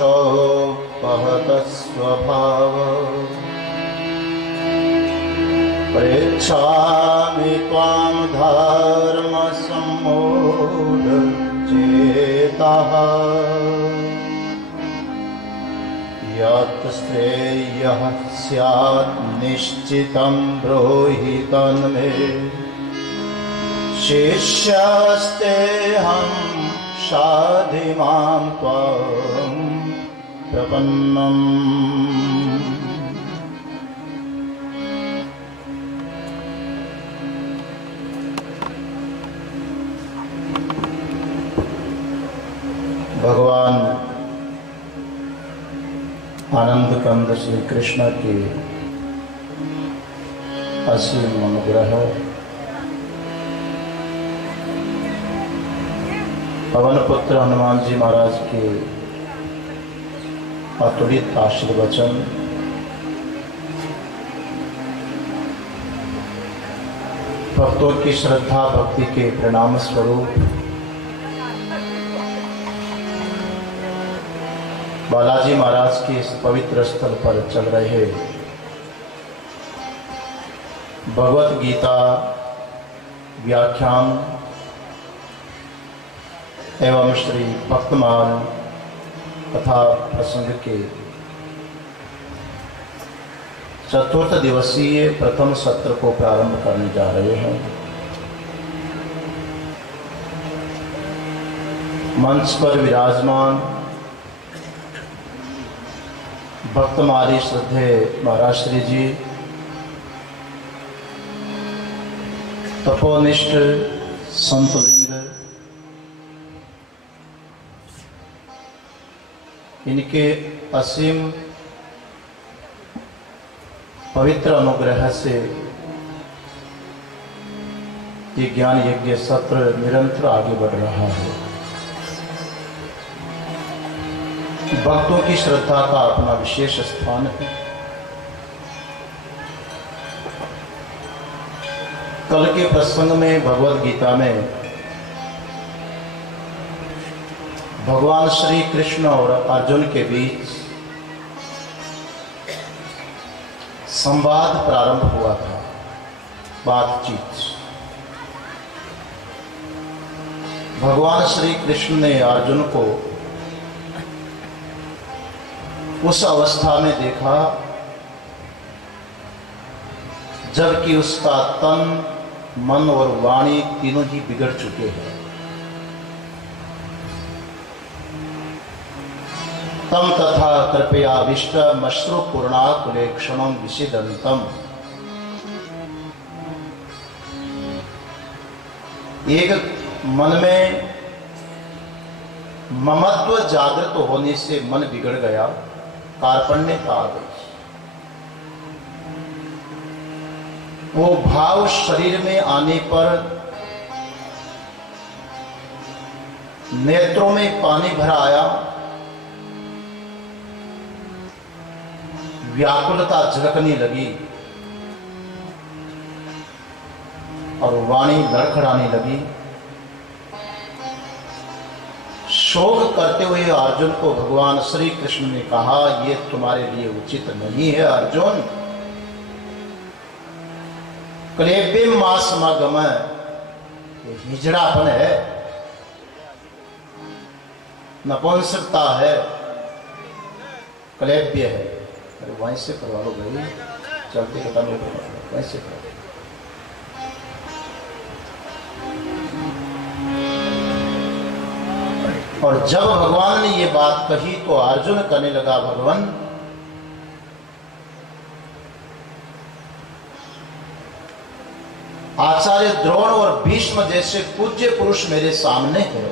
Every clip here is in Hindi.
दोषोपहत स्वभाव पृच्छामि त्वां धर्म सम्मूढ चेतः यत् श्रेयः स्यात् निश्चितं ब्रूहि तन्मे शिष्यस्तेऽहं शाधि मां त्वां प्रपन्नम्। भगवान आनंद कंद श्री कृष्ण के असीम अनुग्रह पवन पुत्र हनुमान जी महाराज के अतुलित आशीर्वचन भक्तों की श्रद्धा भक्ति के प्रणाम स्वरूप बालाजी महाराज के इस पवित्र स्थल पर चल रहे भगवत गीता व्याख्यान एवं श्री भक्तमाल कथा प्रसंग के चतुर्थ दिवसीय प्रथम सत्र को प्रारंभ करने जा रहे हैं। मंच पर विराजमान भक्तमाली श्रद्धेय महाराज श्री जी, तपोनिष्ठ संतवृंद, इनके असीम पवित्र अनुग्रह से ये ज्ञान यज्ञ सत्र निरंतर आगे बढ़ रहा है। भक्तों की श्रद्धा का अपना विशेष स्थान है। कल के प्रसंग में भगवत गीता में भगवान श्री कृष्ण और अर्जुन के बीच संवाद प्रारंभ हुआ था, बातचीत। भगवान श्री कृष्ण ने अर्जुन को उस अवस्था में देखा जबकि उसका तन, मन और वाणी तीनों ही बिगड़ चुके हैं। तम तथा कृपया विष्ट मश्रु पूर्णाकुले क्षणम विषिदंतम। एक मन में ममत्व जागृत होने से मन बिगड़ गया, कार्पण्यता आ गई। वो भाव शरीर में आने पर नेत्रों में पानी भर आया, व्याकुलता झलकने लगी और वाणी लड़खड़ाने लगी। शोक करते हुए अर्जुन को भगवान श्री कृष्ण ने कहा, ये तुम्हारे लिए उचित नहीं है अर्जुन। क्लेब्यम मां समागम, ये हिजड़ापन है, नपुंसकता है, क्लेब्य है। अरे वहीं से करवा लो भाई, चलते खत्म हो गए, वहीं से करवा लो। और जब भगवान ने ये बात कही तो अर्जुन कहने लगा, भगवान आचार्य द्रोण और भीष्म जैसे पूज्य पुरुष मेरे सामने है,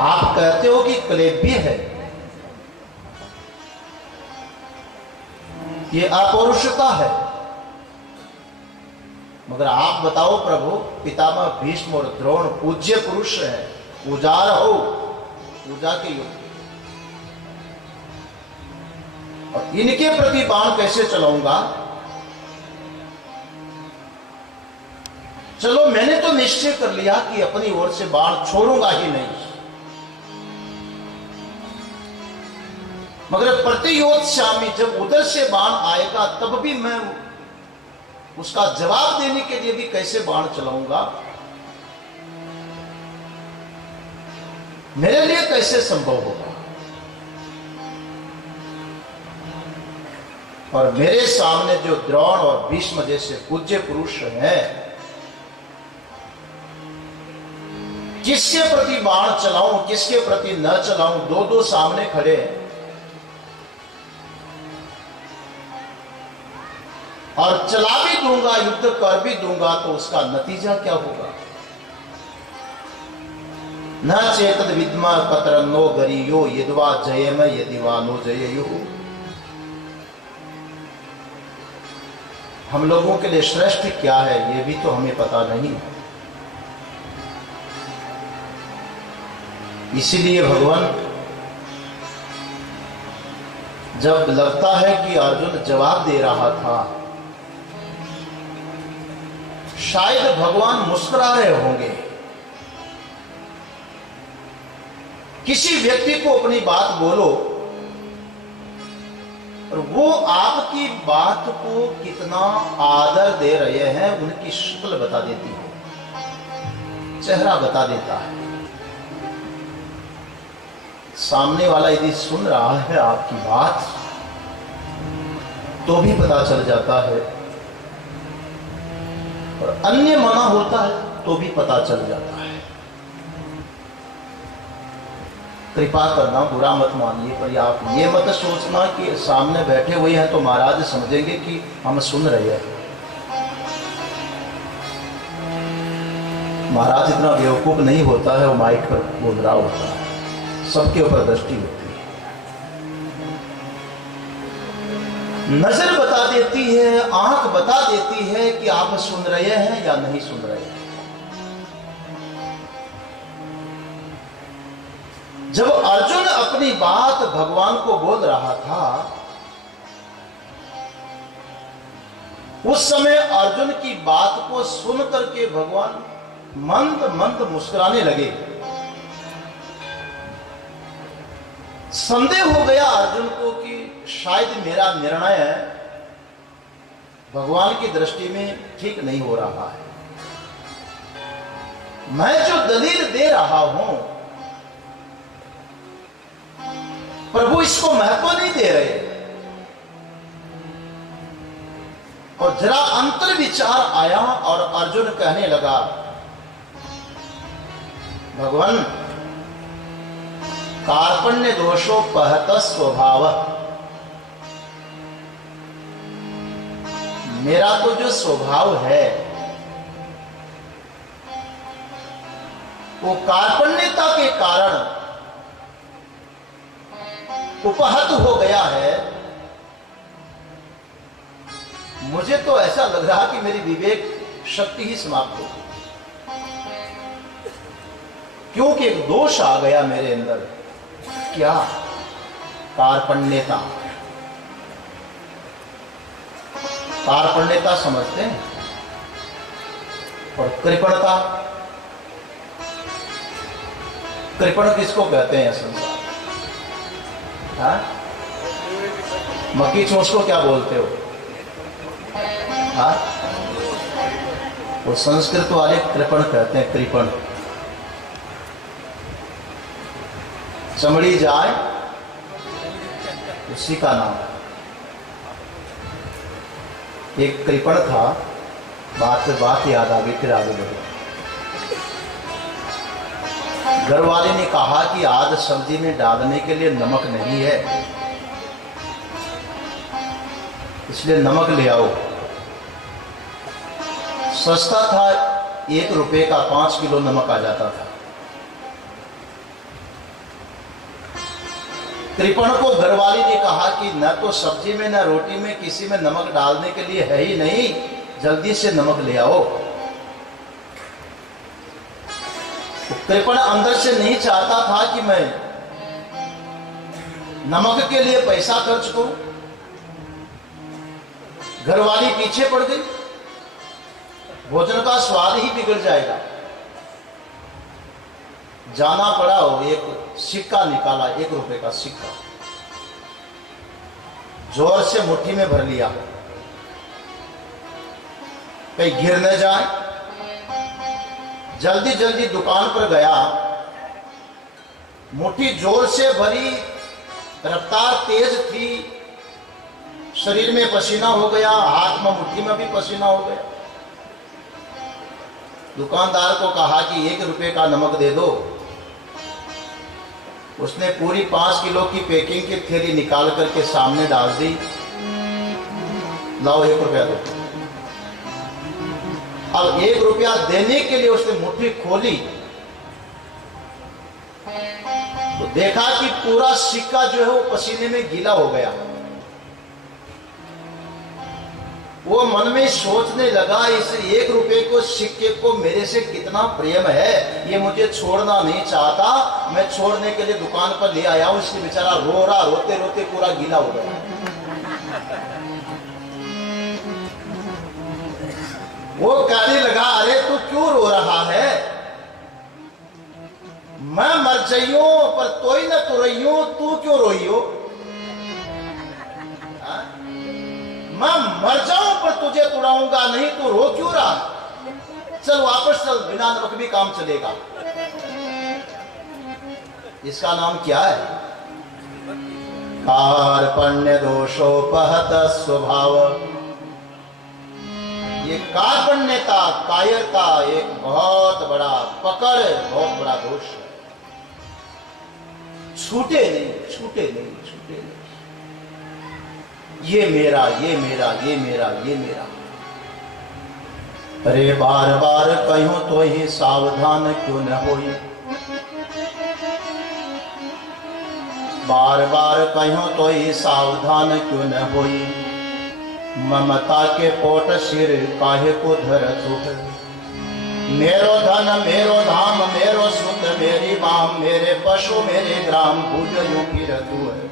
आप कहते हो कि क्लेब्य है, ये अपौरुषता है, मगर आप बताओ प्रभु, पितामह भीष्म और द्रोण पूज्य पुरुष हैं, पूजार हो, पूजा के योग्य, और इनके प्रति बाण कैसे चलाऊंगा? चलो मैंने तो निश्चय कर लिया कि अपनी ओर से बाण छोड़ूंगा ही नहीं, मगर प्रतियोत्स्यामि, जब उधर से बाण आएगा तब भी मैं उसका जवाब देने के लिए भी कैसे बाण चलाऊंगा, मेरे लिए कैसे संभव होगा। और मेरे सामने जो द्रोण और भीष्म जैसे पूज्य पुरुष हैं, किसके प्रति बाण चलाऊं किसके प्रति न चलाऊं, दो दो सामने खड़े हैं। और चला भी दूंगा, युद्ध कर भी दूंगा, तो उसका नतीजा क्या होगा। न चेतद विद्मा कतरन्नो गरीयो यद्वा जयम यदिवा नो जययो। हम लोगों के लिए श्रेष्ठ क्या है ये भी तो हमें पता नहीं। इसीलिए भगवान जब लगता है कि अर्जुन जवाब दे रहा था, शायद भगवान मुस्कुरा रहे होंगे। किसी व्यक्ति को अपनी बात बोलो और वो आपकी बात को कितना आदर दे रहे हैं, उनकी शक्ल बता देती है, चेहरा बता देता है। सामने वाला यदि सुन रहा है आपकी बात तो भी पता चल जाता है, और अन्य मना होता है तो भी पता चल जाता है। कृपा करना, बुरा मत मानिए, पर आप ये मत सोचना कि सामने बैठे हुए हैं तो महाराज समझेंगे कि हम सुन रहे हैं। महाराज इतना बेवकूफ नहीं होता है, वो माइक पर बोल रहा होता है, सबके ऊपर दृष्टि होती है। नजर बता देती है, आंख बता देती है कि आप सुन रहे हैं या नहीं सुन रहे हैं। जब अर्जुन अपनी बात भगवान को बोल रहा था, उस समय अर्जुन की बात को सुन करके भगवान मंद मंद मुस्कुराने लगे। संदेह हो गया अर्जुन को कि शायद मेरा निर्णय भगवान की दृष्टि में ठीक नहीं हो रहा है। मैं जो दलील दे रहा हूं प्रभु इसको महत्व नहीं दे रहे। और जरा अंतर विचार आया और अर्जुन कहने लगा, भगवान कार्पण्य दोषो पहत स्वभाव, मेरा तो जो स्वभाव है वो कार्पण्यता के कारण उपहत हो गया है। मुझे तो ऐसा लग रहा कि मेरी विवेक शक्ति ही समाप्त हो गई, क्योंकि एक दोष आ गया मेरे अंदर। क्या? कार्पण्यता। कार्पण्यता समझते हैं? और कृपणता, कृपण किसको कहते हैं संसार? हाँ? मक्की चोंच को क्या बोलते हो? हाँ? वो संस्कृत वाले कृपण कहते हैं, कृपण। चमड़ी जाए उसी का नाम। एक कृपण था, बात याद आ गई, फिर आगे बढ़े। घर वाले ने कहा कि आज सब्जी में डालने के लिए नमक नहीं है, इसलिए नमक ले आओ। सस्ता था, 1 रुपए का 5 किलो नमक आ जाता था। कृपण को घरवाली ने कहा कि न तो सब्जी में न रोटी में किसी में नमक डालने के लिए है ही नहीं, जल्दी से नमक ले आओ। कृपण अंदर से नहीं चाहता था कि मैं नमक के लिए पैसा खर्च करूं। घरवाली पीछे पड़ गई, भोजन का स्वाद ही बिगड़ जाएगा। जाना पड़ा, हो एक सिक्का निकाला, 1 रुपए का सिक्का, जोर से मुट्ठी में भर लिया, कहीं गिर न जाए। जल्दी जल्दी दुकान पर गया, मुट्ठी जोर से भरी, रफ्तार तेज थी, शरीर में पसीना हो गया, हाथ में मुट्ठी में भी पसीना हो गया। दुकानदार को कहा कि 1 रुपए का नमक दे दो। उसने पूरी 5 किलो की पैकिंग की थैली निकाल करके सामने डाल दी। लाओ 1 रुपया दो। अब 1 रुपया देने के लिए उसने मुट्ठी खोली तो देखा कि पूरा सिक्का जो है वो पसीने में गीला हो गया। वो मन में सोचने लगा, इस 1 रुपए को सिक्के को मेरे से कितना प्रेम है, ये मुझे छोड़ना नहीं चाहता, मैं छोड़ने के लिए दुकान पर ले आया हूं। इसलिए बेचारा रो रहा, रोते रोते पूरा गीला हो गया। वो कहने लगा, अरे तू क्यों रो रहा है, मैं मर जाइयो पर तोई न तो रही, तू क्यों रोइयो? मैं मर जाऊं पर तुझे तुड़ाऊंगा नहीं, तू रो क्यों रहा? चल वापस चल, बिना नमक भी काम चलेगा। इसका नाम क्या है? कार्पण्य दोषोपहत स्वभाव। ये कार्पण्यता, कायरता एक बहुत बड़ा पकड़, बहुत बड़ा दोष है। छूटे नहीं, छूटे नहीं, छूटे नहीं। ये मेरा, ये मेरा, ये मेरा, ये मेरा। अरे बार बार कहूं तो ही सावधान क्यों न होई, बार बार कहूं तो ही सावधान क्यों न होई। ममता के पोट सिर काहे को धरत हो। मेरो धन मेरो धाम मेरो सुत मेरी बाम, मेरे पशु मेरे ग्राम पूजयो की रतु है।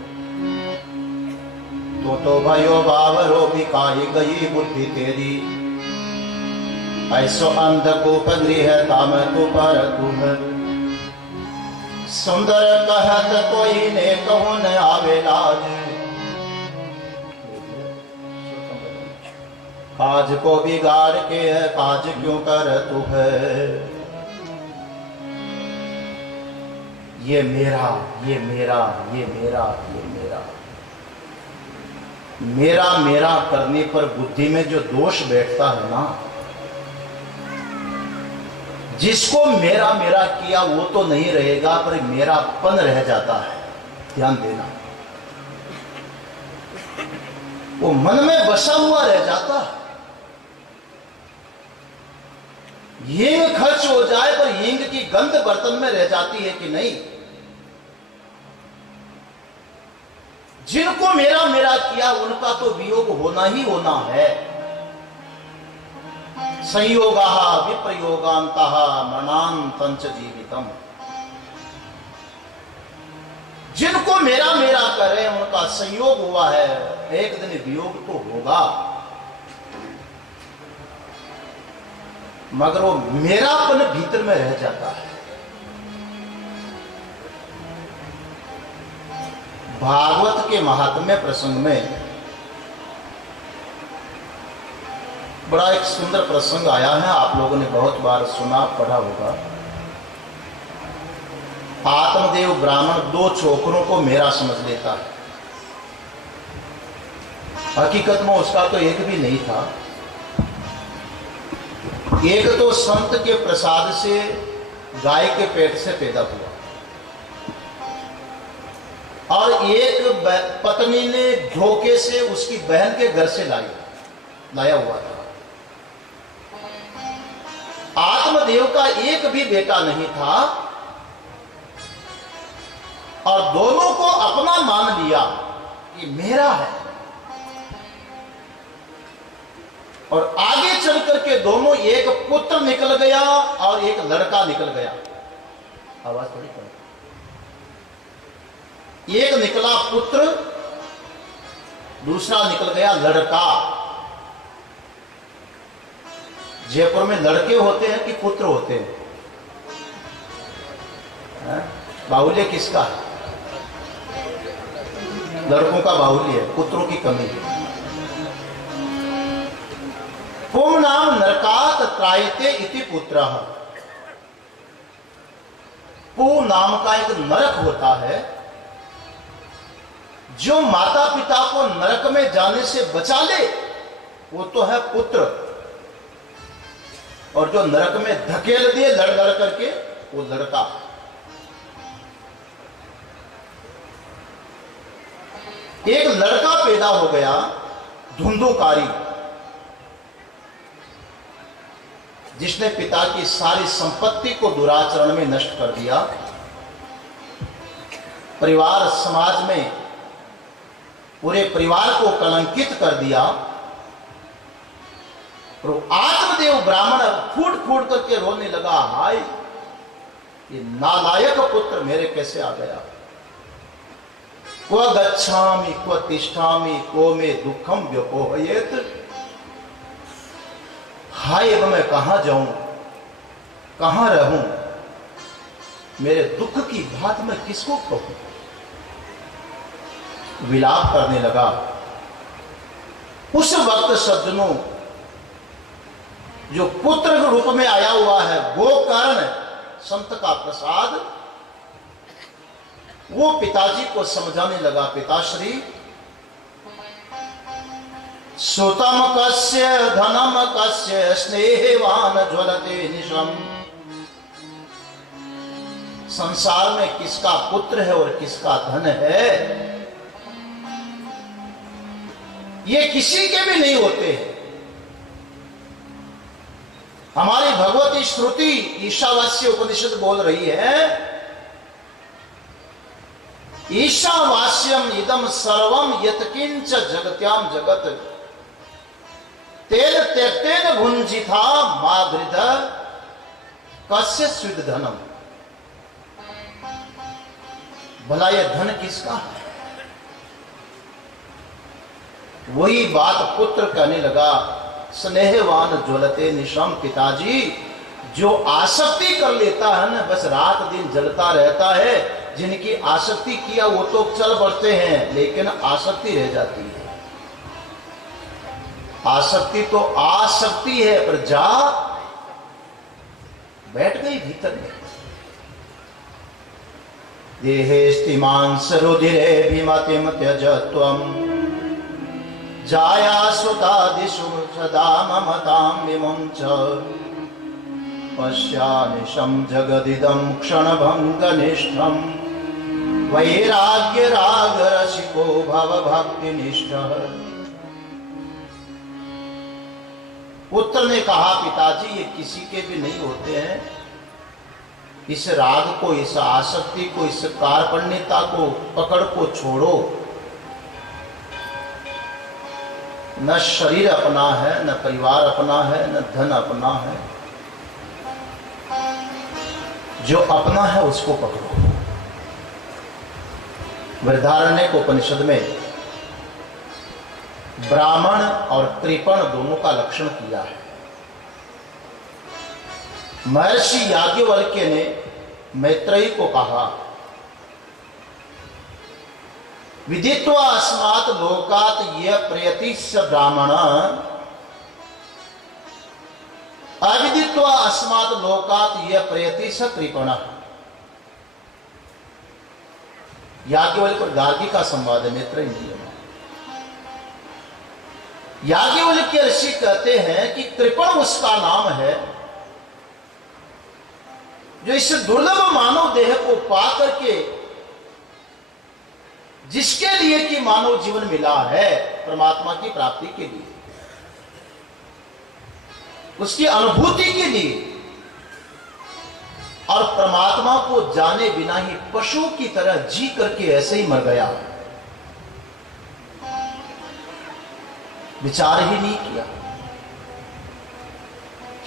तो भयो बावरो बिकाई गई बुद्धि तेरी, ऐसो अंधकूप गृह ताम तु पर तुम। सुंदर कहत कोई ने कहूं न आवे लाज, काज को बिगाड़ के काज क्यों कर तू है। ये मेरा, ये मेरा, ये मेरा, ये मेरा। मेरा मेरा करने पर बुद्धि में जो दोष बैठता है ना, जिसको मेरा मेरा किया वो तो नहीं रहेगा पर मेरापन रह जाता है। ध्यान देना, वो मन में बसा हुआ रह जाता है। हींग खर्च हो जाए पर हींग की गंध बर्तन में रह जाती है कि नहीं। जिनको मेरा मेरा किया उनका तो वियोग होना ही होना है। संयोगाः विप्रयोगान्तः मरणान्तंच जीवितम। जिनको मेरा मेरा करे उनका संयोग हुआ है, एक दिन वियोग तो होगा, मगर वो मेरापन भीतर में रह जाता है। भागवत के महात्म्य प्रसंग में बड़ा एक सुंदर प्रसंग आया है, आप लोगों ने बहुत बार सुना पढ़ा होगा। आत्मदेव ब्राह्मण 2 छोकरों को मेरा समझ लेता है। हकीकत में उसका तो एक भी नहीं था। एक तो संत के प्रसाद से गाय के पेट से पैदा हुआ और एक पत्नी ने धोखे से उसकी बहन के घर से लाया हुआ था। आत्मदेव का एक भी बेटा नहीं था और दोनों को अपना मान लिया कि मेरा है। और आगे चल करके दोनों, एक पुत्र निकल गया और एक लड़का निकल गया। आवाज थोड़ी कम। एक निकला पुत्र, दूसरा निकल गया लड़का। जयपुर में लड़के होते हैं कि पुत्र होते हैं? बाहुल्य किसका है? लड़कों का बाहुल्य है, पुत्रों की कमी है। पुंनाम नरकात त्रायते इति पुत्रः। पु नाम का एक नरक होता है, जो माता पिता को नरक में जाने से बचा ले वो तो है पुत्र, और जो नरक में धकेल दिए लड़ लड़ करके वो लड़का। एक लड़का पैदा हो गया धुंधुकारी, जिसने पिता की सारी संपत्ति को दुराचरण में नष्ट कर दिया, परिवार समाज में पूरे परिवार को कलंकित कर दिया। और आत्मदेव ब्राह्मण फूट फूट करके रोने लगा, हाय ये नालायक पुत्र मेरे कैसे आ गया। क्व गच्छामि क्व तिष्ठामि क्व मे दुखम व्यपोहयेत। हाय अब मैं कहां जाऊं, कहां रहूं, मेरे दुख की बात मैं किसको कहूं। विलाप करने लगा। उस वक्त सज्जनों, जो पुत्र के रूप में आया हुआ है गोकर्ण संत का प्रसाद, वो पिताजी को समझाने लगा, पिताश्री सुतम कस्य धनम कस्य स्नेहवान ज्वलते निशम। संसार में किसका पुत्र है और किसका धन है, ये किसी के भी नहीं होते हैं। हमारी भगवती श्रुति ईशावास्य उपनिषद बोल रही है, ईशावास्यम इदम सर्वम यत्किंच जगत्याम जगत तेन त्यक्तेन भुंजिथा मागृध कस्य स्विद धनम। भला यह धन किसका है। वही बात पुत्र कहने लगा, स्नेहवान ज्वलते निशम। पिताजी, जो आसक्ति कर लेता है ना, बस रात दिन जलता रहता है। जिनकी आसक्ति किया वो तो चल बढ़ते हैं, लेकिन आसक्ति रह जाती है। आसक्ति तो आसक्ति है, पर जा बैठ गई भीतर में। देहेस्तिमांस रुधिरे भीमतिम त्यजत्वम जाया सुतादिषु सदा ममतां विमुञ्च पश्यानिशं जगदिदं क्षणभङ्गनिष्ठं वैराग्य राग रसिको भव भक्तिनिष्ठः। पुत्र ने कहा, पिताजी ये किसी के भी नहीं होते हैं। इस राग को, इस आसक्ति को, इस कार्पण्यता को, पकड़ को छोड़ो। न शरीर अपना है, न परिवार अपना है, न धन अपना है। जो अपना है उसको पकड़ो। वृद्धारण्यक उपनिषद में ब्राह्मण और कृपण दोनों का लक्षण किया है। महर्षि याज्ञवल्क्य ने मैत्रेयी को कहा, विदित्वा अस्मात् लोकात् ये प्रयति स ब्राह्मण अविदित्वा अस्मात् लोकात् ये प्रयति स कृपण। याज्ञवल्क्य और गार्गी का संवाद है मैत्रेयी में। याज्ञवल्क्य ऋषि कहते हैं कि कृपण उसका नाम है जो इस दुर्लभ मानव देह को पा करके, जिसके लिए कि मानव जीवन मिला है परमात्मा की प्राप्ति के लिए, उसकी अनुभूति के लिए, और परमात्मा को जाने बिना ही पशु की तरह जी करके ऐसे ही मर गया, विचार ही नहीं किया।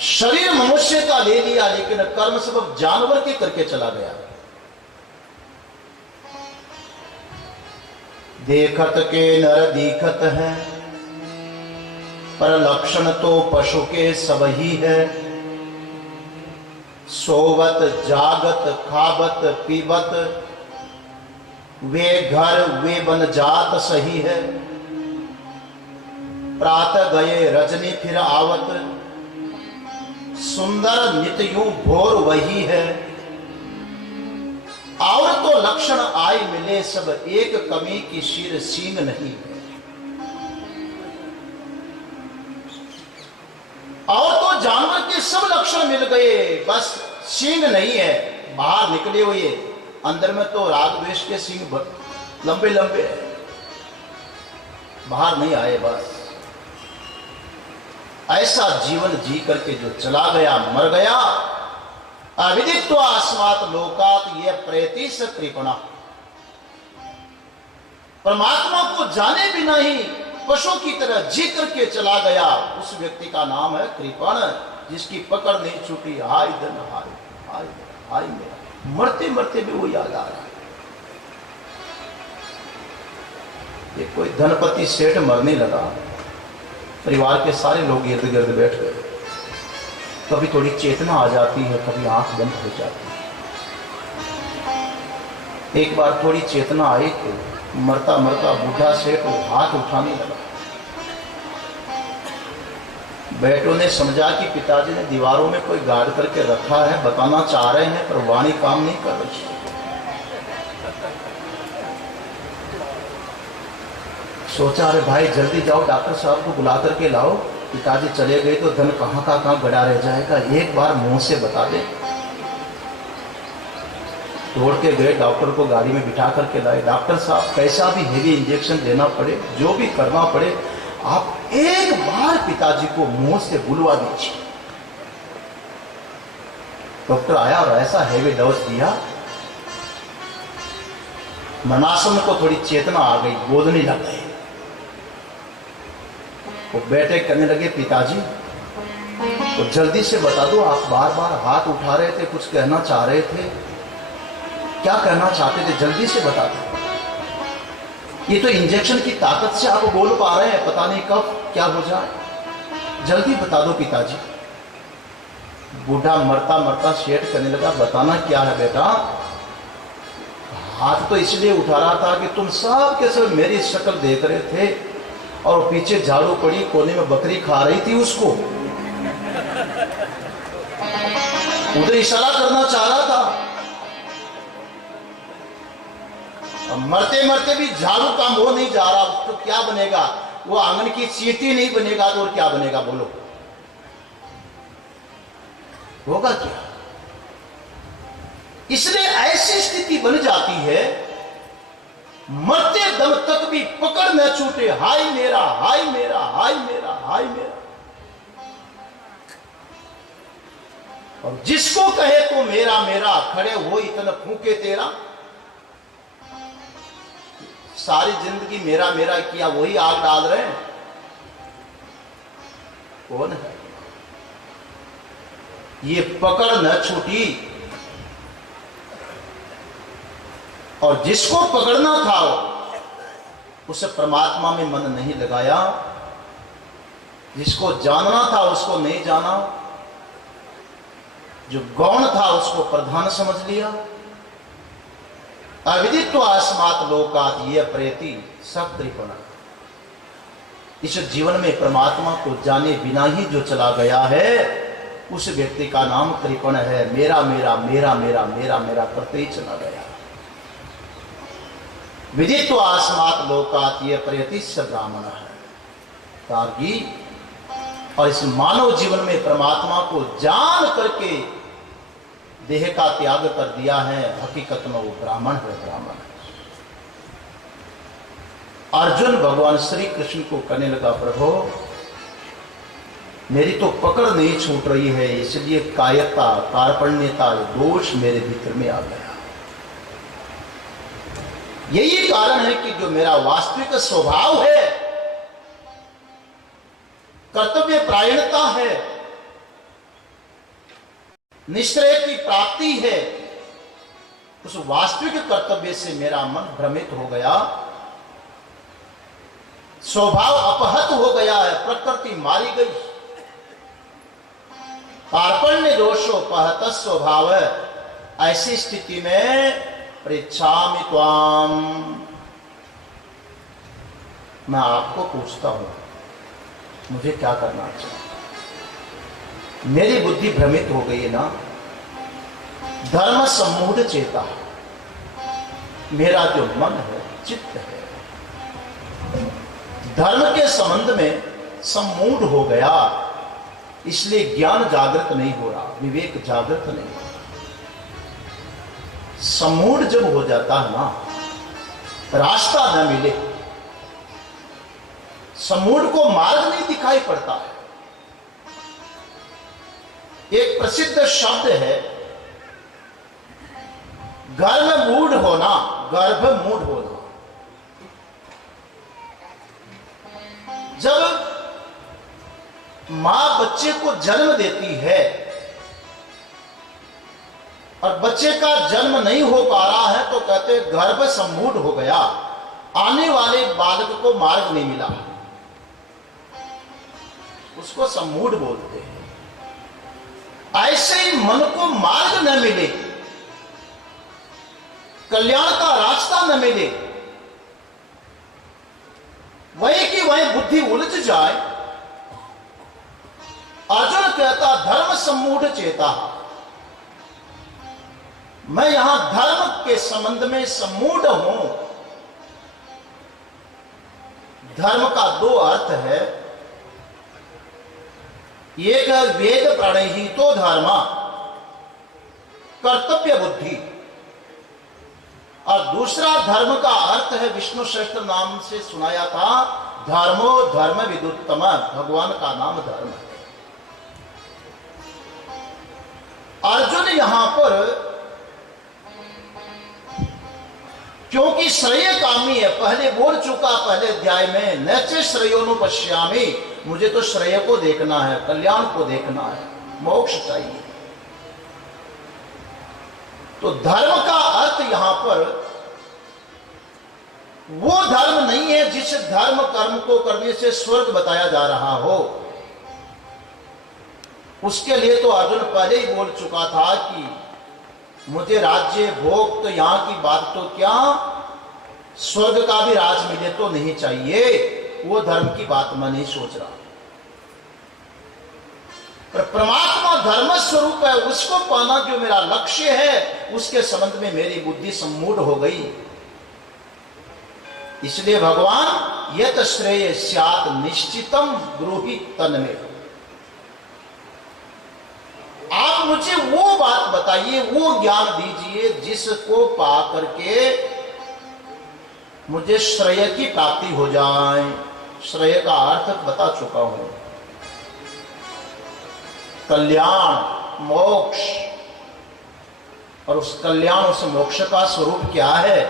शरीर मनुष्य का ले लिया, लेकिन कर्म सब जानवर के करके चला गया। देखत के नर दीखत है, पर लक्षण तो पशु के सब ही है। सोवत जागत खावत पीवत वे घर वे बन जात सही है, प्रातः गए रजनी फिर आवत, सुंदर नित यूं भोर वही है। और तो लक्षण आय मिले सब, एक कमी की शीर सींग नहीं है। और तो जानवर के सब लक्षण मिल गए, बस सींग नहीं है, बाहर निकले हुए। अंदर में तो राग द्वेष के सींग लंबे लंबे है, बाहर नहीं आए। बस ऐसा जीवन जी करके जो चला गया, मर गया। अविदित्वा अस्मात् लोकात् ये प्रेति स कृपणा। परमात्मा को जाने बिना ही पशु की तरह जी करके चला गया, उस व्यक्ति का नाम है कृपण, जिसकी पकड़ नहीं छूटी। हाय धन हाय, हाय मेरा, हाय मेरा, मरते मरते भी वो याद आ रहा है। ये कोई धनपति सेठ मरने लगा, परिवार के सारे लोग इर्द गिर्द बैठ गए। कभी थोड़ी चेतना आ जाती है, कभी आंख बंद हो जाती है। एक बार थोड़ी चेतना आई तो मरता मरता बूढ़ा सेठ हाथ उठाने लगा। बेटों ने समझा कि पिताजी ने दीवारों में कोई गार्ड करके रखा है, बताना चाह रहे हैं पर वाणी काम नहीं कर रही। सोचा अरे भाई जल्दी जाओ, डॉक्टर साहब को बुला करके लाओ, पिताजी चले गए तो धन कहाँ का कहाँ गड़ा रह जाएगा, एक बार मुंह से बता दे। दौड़ के गए, डॉक्टर को गाड़ी में बिठा करके लाए। डॉक्टर साहब कैसा भी हेवी इंजेक्शन देना पड़े, जो भी करना पड़े, आप एक बार पिताजी को मुंह से बुलवा दीजिए। डॉक्टर आया और ऐसा हेवी डोज दिया, मनासम को थोड़ी चेतना आ गई, बोलने लग गए। वो बेटे कहने लगे पिताजी तो जल्दी से बता दो, आप बार बार हाथ उठा रहे थे, कुछ कहना चाह रहे थे, क्या कहना चाहते थे, जल्दी से बता दो। ये तो इंजेक्शन की ताकत से आप बोल पा रहे हैं, पता नहीं कब क्या हो जाए, जल्दी बता दो पिताजी। बूढ़ा मरता मरता सेठ कहने लगा बताना क्या है बेटा। हाथ तो इसलिए उठा रहा था कि तुम सब के सब मेरी शक्ल देख रहे थे, और पीछे झाड़ू पड़ी, कोने में बकरी खा रही थी, उसको उधर इशारा करना चाह रहा था। अब मरते मरते भी झाड़ू का मोह नहीं जा रहा, तो क्या बनेगा, वो आंगन की चींटी नहीं बनेगा तो और क्या बनेगा बोलो, होगा क्या। इसलिए ऐसी स्थिति बन जाती है, मरते दम तक भी पकड़ न छूटे, हाय मेरा, हाय मेरा, हाय मेरा, हाय मेरा। और जिसको कहे तो मेरा मेरा, खड़े हो इतना फूके तेरा। सारी जिंदगी मेरा मेरा किया, वही आग डाल रहे हैं। कौन है ये पकड़ न छूटी, और जिसको पकड़ना था उसे परमात्मा में मन नहीं लगाया, जिसको जानना था उसको नहीं जाना, जो गौण था उसको प्रधान समझ लिया। अविदित्व अस्मात् लोकात् ये प्रेति सब त्रिपुण। इस जीवन में परमात्मा को जाने बिना ही जो चला गया है, उस व्यक्ति का नाम त्रिपुण है। मेरा मेरा मेरा मेरा मेरा मेरा करते ही चला गया। विदित्व अस्मात् लोकात् ये प्रेति स ब्राह्मण है तार्गी। और इस मानव जीवन में परमात्मा को जान करके देह का त्याग कर दिया है, हकीकत में वो ब्राह्मण है, ब्राह्मण है। अर्जुन भगवान श्री कृष्ण को कहने लगा प्रभु मेरी तो पकड़ नहीं छूट रही है, इसलिए कायरता कार्पण्यता दोष मेरे भीतर में आ गया। यही कारण है कि जो मेरा वास्तविक स्वभाव है, कर्तव्य परायणता है, निश्चय की प्राप्ति है, उस वास्तविक कर्तव्य से मेरा मन भ्रमित हो गया, स्वभाव अपहत हो गया है, प्रकृति मारी गई। कार्पण्य दोषो पहत स्वभाव है। ऐसी स्थिति में पृच्छामि त्वाम। मैं आपको पूछता हूं, मुझे क्या करना चाहिए? मेरी बुद्धि भ्रमित हो गई है ना। धर्म सम्मूढ़ चेता, मेरा जो मन है, चित्त है, धर्म के संबंध में सम्मूढ़ हो गया, इसलिए ज्ञान जागृत नहीं हो रहा, विवेक जागृत नहीं हो रहा। सम्मूढ़ जब हो जाता है ना, रास्ता न मिले, सम्मूढ़ को मार्ग नहीं दिखाई पड़ता है। एक प्रसिद्ध शब्द है, गर्भ मूढ़ होना, गर्भ मूढ़ होना। जब मां बच्चे को जन्म देती है और बच्चे का जन्म नहीं हो पा रहा है तो कहते गर्भ सम्मूढ़ हो गया, आने वाले बालक को मार्ग नहीं मिला, उसको सम्मूढ़ बोलते हैं। ऐसे ही मन को मार्ग न मिले, कल्याण का रास्ता न मिले, वही की वही बुद्धि उलझ जाए। अर्जुन कहता धर्म सम्मूढ़ चेता, मैं यहां धर्म के संबंध में सम्मूढ़ हूं। धर्म का दो अर्थ है, एक वेद प्रणहितो धर्म, कर्तव्य बुद्धि, और दूसरा धर्म का अर्थ है, विष्णु सहस्त्र नाम से सुनाया था, धर्मो धर्म विदुत्तम, भगवान का नाम धर्म है। अर्जुन यहां पर क्योंकि श्रेय कामी है, पहले बोल चुका पहले अध्याय में, नैचे श्रेयोनुपश्यामि, मुझे तो श्रेय को देखना है, कल्याण को देखना है, मोक्ष चाहिए। तो धर्म का अर्थ यहां पर वो धर्म नहीं है जिस धर्म कर्म को करने से स्वर्ग बताया जा रहा हो। उसके लिए तो अर्जुन पहले ही बोल चुका था कि मुझे राज्य भोग, तो यहां की बात तो क्या, स्वर्ग का भी राज मिले तो नहीं चाहिए, वो धर्म की बात मैं नहीं सोच रहा। पर परमात्मा धर्म स्वरूप है, उसको पाना जो मेरा लक्ष्य है, उसके संबंध में मेरी बुद्धि सम्मूढ़ हो गई। इसलिए भगवान यत श्रेय स्यात् निश्चितम ब्रूहि तन्मे, आप मुझे वो बात बताइए, वो ज्ञान दीजिए जिसको पा करके मुझे श्रेय की प्राप्ति हो जाए। श्रेय का अर्थ बता चुका हूं, कल्याण, मोक्ष, और उस कल्याण, उस मोक्ष का स्वरूप क्या है?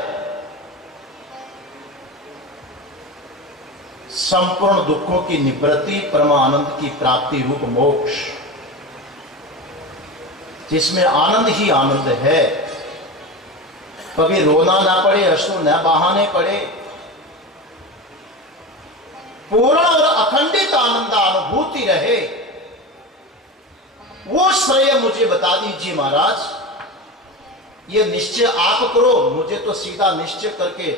संपूर्ण दुखों की निवृत्ति, परमानंद की प्राप्ति रूप मोक्ष, जिसमें आनंद ही आनंद है। कभी रोना ना पड़े, अश्रु न बहाने पड़े, पूर्ण और अखंडित आनंद अनुभूति रहे, वो श्रेय मुझे बता दीजिए महाराज। ये निश्चय आप करो, मुझे तो सीधा निश्चय करके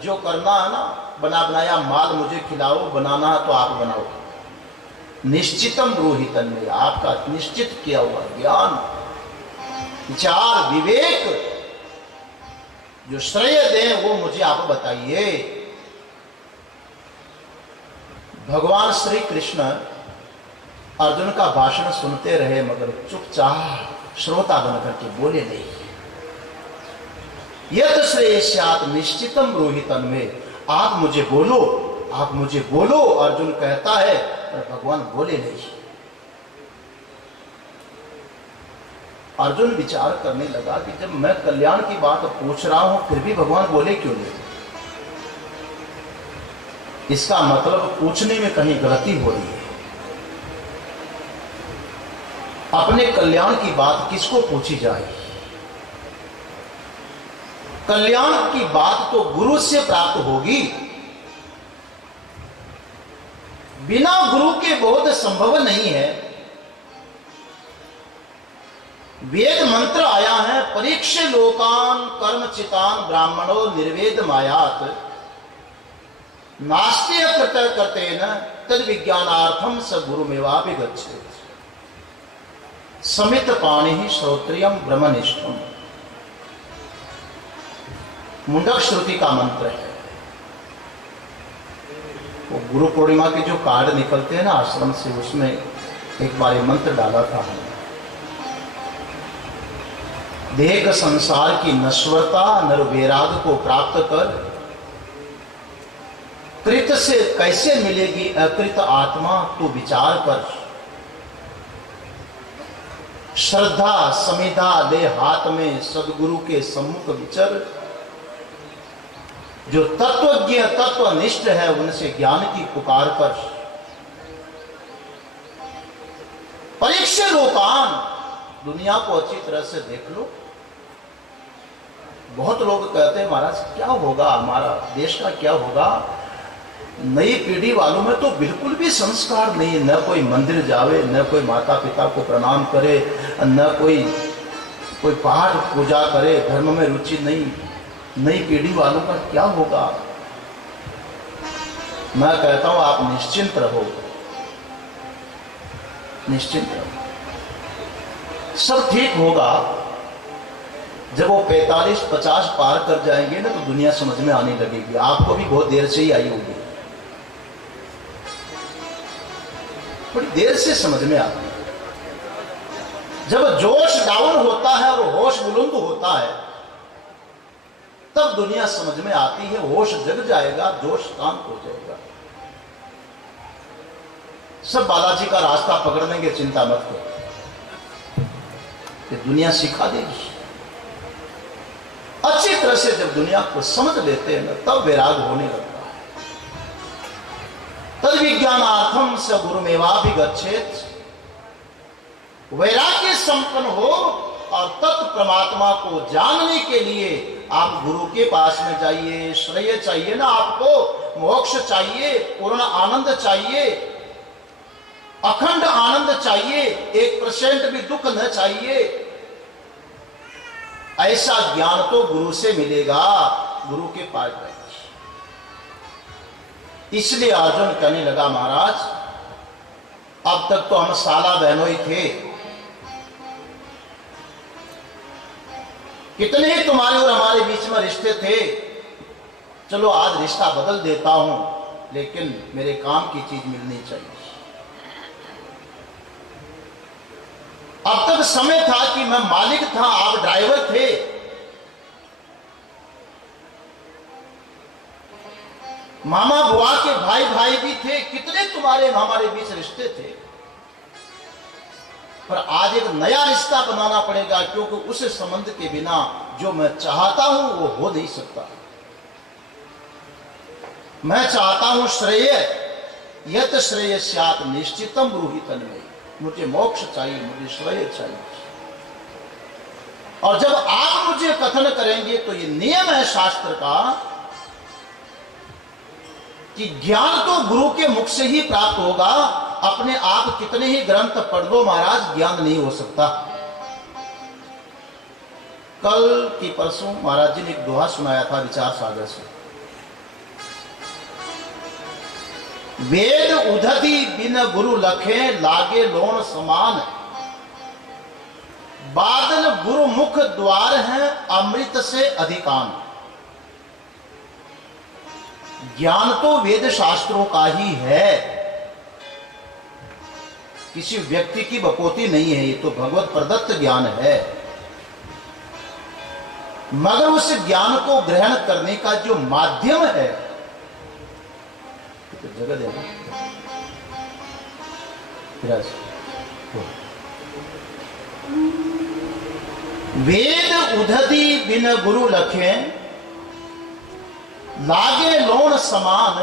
जो करना है ना, बना बनाया माल मुझे खिलाओ, बनाना है तो आप बनाओ। निश्चितम ब्रूहि तन्मे, आपका निश्चित किया हुआ ज्ञान, विचार, विवेक जो श्रेय दें वो मुझे आप बताइए। भगवान श्री कृष्ण अर्जुन का भाषण सुनते रहे, मगर चुपचाप श्रोता बनकर के बोले नहीं। यत श्रेय स्यात् निश्चितम ब्रूहि तन्मे, आप मुझे बोलो, आप मुझे बोलो, अर्जुन कहता है, पर भगवान बोले नहीं। अर्जुन विचार करने लगा कि जब मैं कल्याण की बात पूछ रहा हूं फिर भी भगवान बोले क्यों नहीं? इसका मतलब पूछने में कहीं गलती हो रही है। अपने कल्याण की बात किसको पूछी जाए? कल्याण की बात तो गुरु से प्राप्त होगी, बिना गुरु के बोध संभव नहीं है। वेद मंत्र आया है, परीक्षे लोकान कर्मचितान ब्राह्मणो निर्वेद मायात नास्त्य कृत कृतेन तद विज्ञानार्थम स गुरुमेवापि गच्छेत्। समित पाणि श्रोत्रियम ब्रह्मनिष्ठम, मुंडक श्रुति का मंत्र है। वो गुरु पूर्णिमा के जो कार्ड निकलते हैं ना आश्रम से, उसमें एक बार ये मंत्र डाला था हमने। देह संसार की नश्वरता नर वैराग को प्राप्त कर कृत से कैसे मिलेगी अकृत आत्मा, तू विचार कर। श्रद्धा समिधा ले हाथ में, सदगुरु के सम्मुख विचर। जो तत्वज्ञ तत्वनिष्ठ है उनसे ज्ञान की पुकार कर। परीक्षा लोकान, दुनिया को अच्छी तरह से देख लो। बहुत लोग कहते हैं महाराज क्या होगा, हमारा देश का क्या होगा। नई पीढ़ी वालों में तो बिल्कुल भी संस्कार नहीं, न कोई मंदिर जावे, न कोई माता पिता को प्रणाम करे, न कोई पाठ पूजा करे, धर्म में रुचि नहीं। नई पीढ़ी वालों का क्या होगा। मैं कहता हूं आप निश्चिंत रहो, निश्चिंत रहो, सब ठीक होगा। जब वो 45-50 पार कर जाएंगे ना तो दुनिया समझ में आने लगेगी। आपको भी बहुत देर से ही आई होगी, बड़ी देर से समझ में आती है। जब जोश डाउन होता है और होश बुलंद होता है तब दुनिया समझ में आती है। होश जग जाएगा, जोश शांत हो जाएगा। सब बालाजी का रास्ता पकड़ लेंगे, चिंता मत करो, ये दुनिया सिखा देगी। अच्छी तरह से जब दुनिया को समझ लेते हैं ना तब वैराग होने लगता है। तद विज्ञानार्थम स गुरुमेवापि गच्छेत्। वैराग्य संपन्न हो और तत्व परमात्मा को जानने के लिए आप गुरु के पास में जाइए। श्रेय चाहिए ना आपको, मोक्ष चाहिए, पूर्ण आनंद चाहिए, अखंड आनंद चाहिए, 1% भी दुख न चाहिए। ऐसा ज्ञान तो गुरु से मिलेगा, गुरु के पास जाएगा। इसलिए अर्जुन कहने लगा महाराज अब तक तो हम साला बहनों ही थे, कितने ही तुम्हारे और हमारे बीच में रिश्ते थे, चलो आज रिश्ता बदल देता हूं, लेकिन मेरे काम की चीज मिलनी चाहिए। अब तक समय था कि मैं मालिक था, आप ड्राइवर थे। मामा बुआ के भाई भाई भी थे, कितने तुम्हारे हमारे बीच रिश्ते थे, पर आज एक नया रिश्ता बनाना पड़ेगा, क्योंकि उस संबंध के बिना जो मैं चाहता हूं वो हो नहीं सकता। मैं चाहता हूं श्रेय, यत श्रेय स्यात् निश्चितम ब्रूहि तन्मय। मुझे मोक्ष चाहिए, मुझे श्रेय चाहिए। और जब आप मुझे कथन करेंगे तो ये नियम है शास्त्र का कि ज्ञान तो गुरु के मुख से ही प्राप्त होगा। अपने आप कितने ही ग्रंथ पढ़ लो महाराज, ज्ञान नहीं हो सकता। कल की परसों महाराज जी ने एक दोहा सुनाया था विचार सागर से, वेद उधति बिन गुरु लखे लागे लोण समान। बादल गुरु मुख द्वार है अमृत से अधिकान। ज्ञान तो वेद शास्त्रों का ही है, किसी व्यक्ति की बपोती नहीं है, ये तो भगवत प्रदत्त ज्ञान है। मगर उस ज्ञान को ग्रहण करने का जो माध्यम है तो जगह देना। वेद उधति बिन गुरु लखे लागे लोण समान।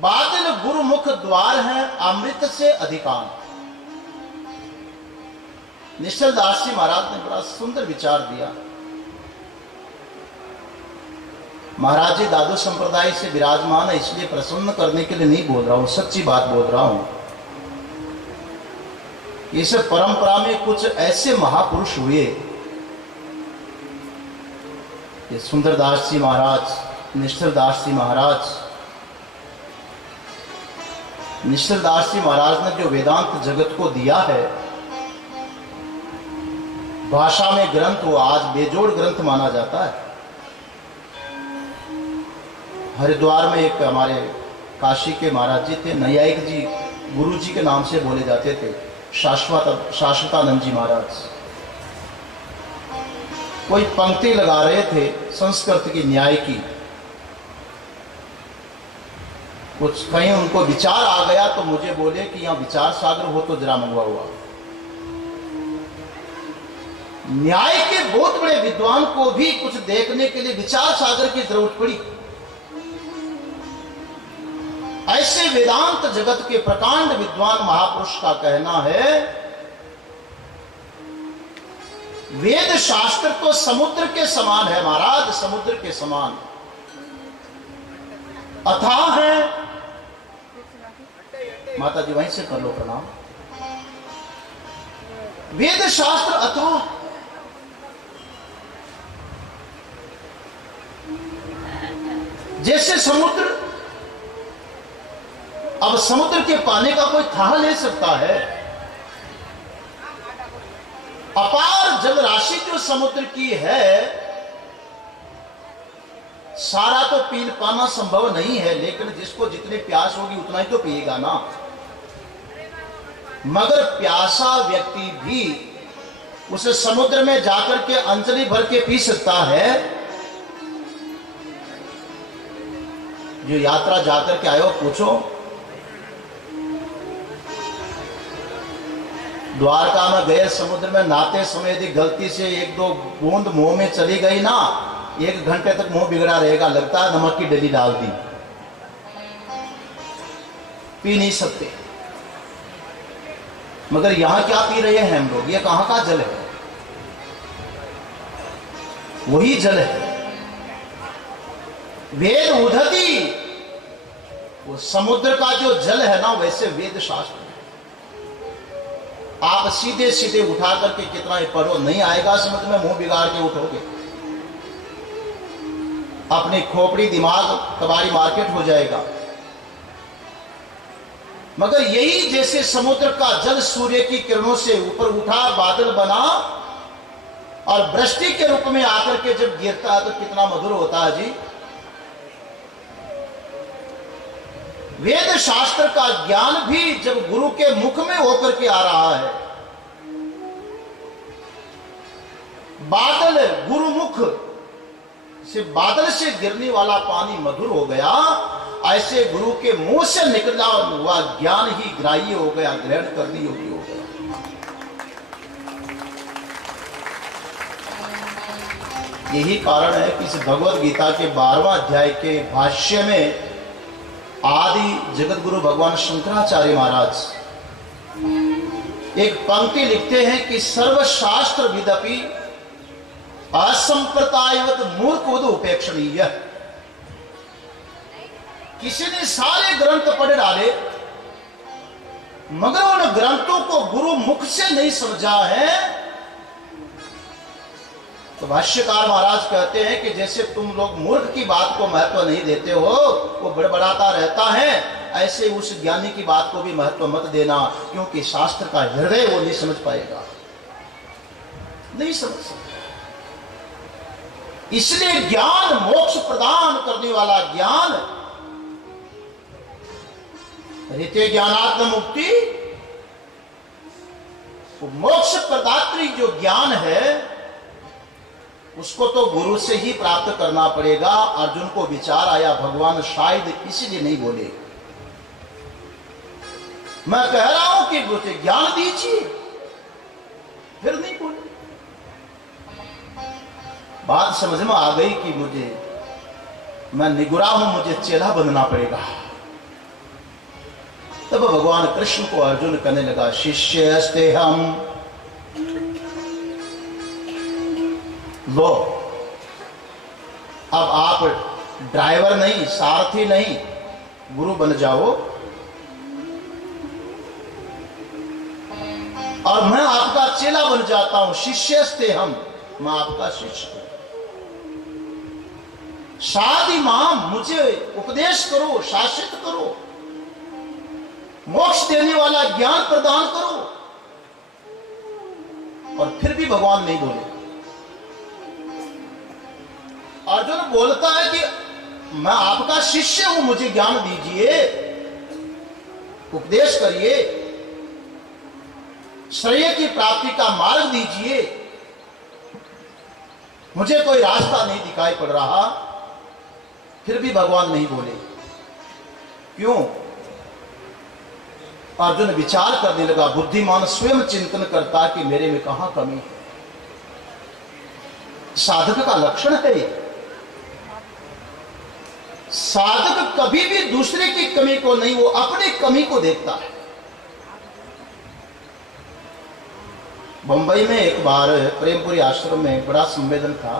बादल गुरु मुख द्वार है अमृत से अधिकान। निश्चल दास जी महाराज ने बड़ा सुंदर विचार दिया। महाराज जी दादू संप्रदाय से विराजमान है, इसलिए प्रसन्न करने के लिए नहीं बोल रहा हूं, सच्ची बात बोल रहा हूं इस परंपरा में कुछ ऐसे महापुरुष हुए कि सुंदरदास जी महाराज, निश्चलदास जी महाराज। निश्चलदास जी महाराज ने जो वेदांत जगत को दिया है, भाषा में ग्रंथ, वो आज बेजोड़ ग्रंथ माना जाता है। हरिद्वार में एक हमारे काशी के महाराज जी थे, नैयायिक जी गुरु जी के नाम से बोले जाते थे, शाश्वतानंद जी महाराज। कोई पंक्ति लगा रहे थे संस्कृत की, न्याय की, कुछ कहीं उनको विचार आ गया तो मुझे बोले कि यहां विचार सागर हो तो जरा मंगवा हुआ। न्याय के बहुत बड़े विद्वान को भी कुछ देखने के लिए विचार सागर की जरूरत पड़ी। ऐसे वेदांत जगत के प्रकांड विद्वान महापुरुष का कहना है, वेद शास्त्र तो समुद्र के समान है महाराज, समुद्र के समान अथाह है। माता जी वहीं से कर लो प्रणाम। वेद शास्त्र अथाह, जैसे समुद्र। अब समुद्र के पानी का कोई था ले सकता है? अपार जल राशि जो समुद्र की है, सारा तो पी पाना संभव नहीं है, लेकिन जिसको जितनी प्यास होगी उतना ही तो पिएगा ना। मगर प्यासा व्यक्ति भी उसे समुद्र में जाकर के अंजलि भर के पी सकता है। जो यात्रा जाकर के आयो पूछो, द्वारका में गए, समुद्र में नहाते समय यदि गलती से एक दो बूंद मुंह में चली गई ना, 1 घंटे तक मुंह बिगड़ा रहेगा, लगता है नमक की डली डाल दी, पी नहीं सकते। मगर यहां क्या पी रहे हैं हम लोग? ये कहां का जल है? वही जल है। वेद उदधि, वो समुद्र का जो जल है ना, वैसे वेद शास्त्र। आप सीधे सीधे उठा करके कितना ही पढ़ो, नहीं आएगा समुद्र में, मुंह बिगाड़ के उठोगे, अपनी खोपड़ी दिमाग कबाड़ी मार्केट हो जाएगा। मगर यही जैसे समुद्र का जल सूर्य की किरणों से ऊपर उठा, बादल बना और वृष्टि के रूप में आकर के जब गिरता है तो कितना मधुर होता है जी। वेद शास्त्र का ज्ञान भी जब गुरु के मुख में होकर के आ रहा है, बादल गुरुमुख से, बादल से गिरने वाला पानी मधुर हो गया, ऐसे गुरु के मुंह से निकला हुआ ज्ञान ही ग्राह्य हो गया, ग्रहण करने योग्य हो गया। यही कारण है कि इस भगवद गीता के 12वां अध्याय के भाष्य में आदि जगत गुरु भगवान शंकराचार्य महाराज एक पंक्ति लिखते हैं कि सर्वशास्त्र विदपि असंप्रदायवत मूर्खोद उपेक्षणीय। किसी ने सारे ग्रंथ पढ़ डाले, मगर उन ग्रंथों को गुरु मुख से नहीं समझा है, तो भाष्यकार महाराज कहते हैं कि जैसे तुम लोग मूर्ख की बात को महत्व नहीं देते हो, वो बड़बड़ाता रहता है, ऐसे उस ज्ञानी की बात को भी महत्व मत देना, क्योंकि शास्त्र का हृदय वो नहीं समझ पाएगा, नहीं समझ सकता। इसलिए ज्ञान मोक्ष प्रदान करने वाला ज्ञान, ऋते ज्ञानात्म मुक्ति, मोक्ष प्रदात्री जो ज्ञान है उसको तो गुरु से ही प्राप्त करना पड़ेगा। अर्जुन को विचार आया, भगवान शायद इसीलिए नहीं बोले, मैं कह रहा हूं कि मुझे ज्ञान दीजिए, फिर नहीं बोले। बात समझ में आ गई कि मैं निगुरा हूं, मुझे चेला बनना पड़ेगा। तब भगवान कृष्ण को अर्जुन कहने लगा, शिष्यस्ते हम, लो अब आप ड्राइवर नहीं, सारथी नहीं, गुरु बन जाओ और मैं आपका चेला बन जाता हूं। शिष्यस्ते हम, मैं आपका शिष्य हूं। शादी मां, मुझे उपदेश करो, शासित करो, मोक्ष देने वाला ज्ञान प्रदान करो। और फिर भी भगवान नहीं बोले। अर्जुन बोलता है कि मैं आपका शिष्य हूं, मुझे ज्ञान दीजिए, उपदेश करिए, श्रेय की प्राप्ति का मार्ग दीजिए। मुझे कोई रास्ता नहीं दिखाई पड़ रहा। फिर भी भगवान नहीं बोले। क्यों? अर्जुन विचार करने लगा। बुद्धिमान स्वयं चिंतन करता कि मेरे में कहां कमी है। साधक का लक्षण है ये। साधक कभी भी दूसरे की कमी को नहीं, वो अपनी कमी को देखता है। बंबई में एक बार प्रेमपुरी आश्रम में एक बड़ा सम्मेलन था।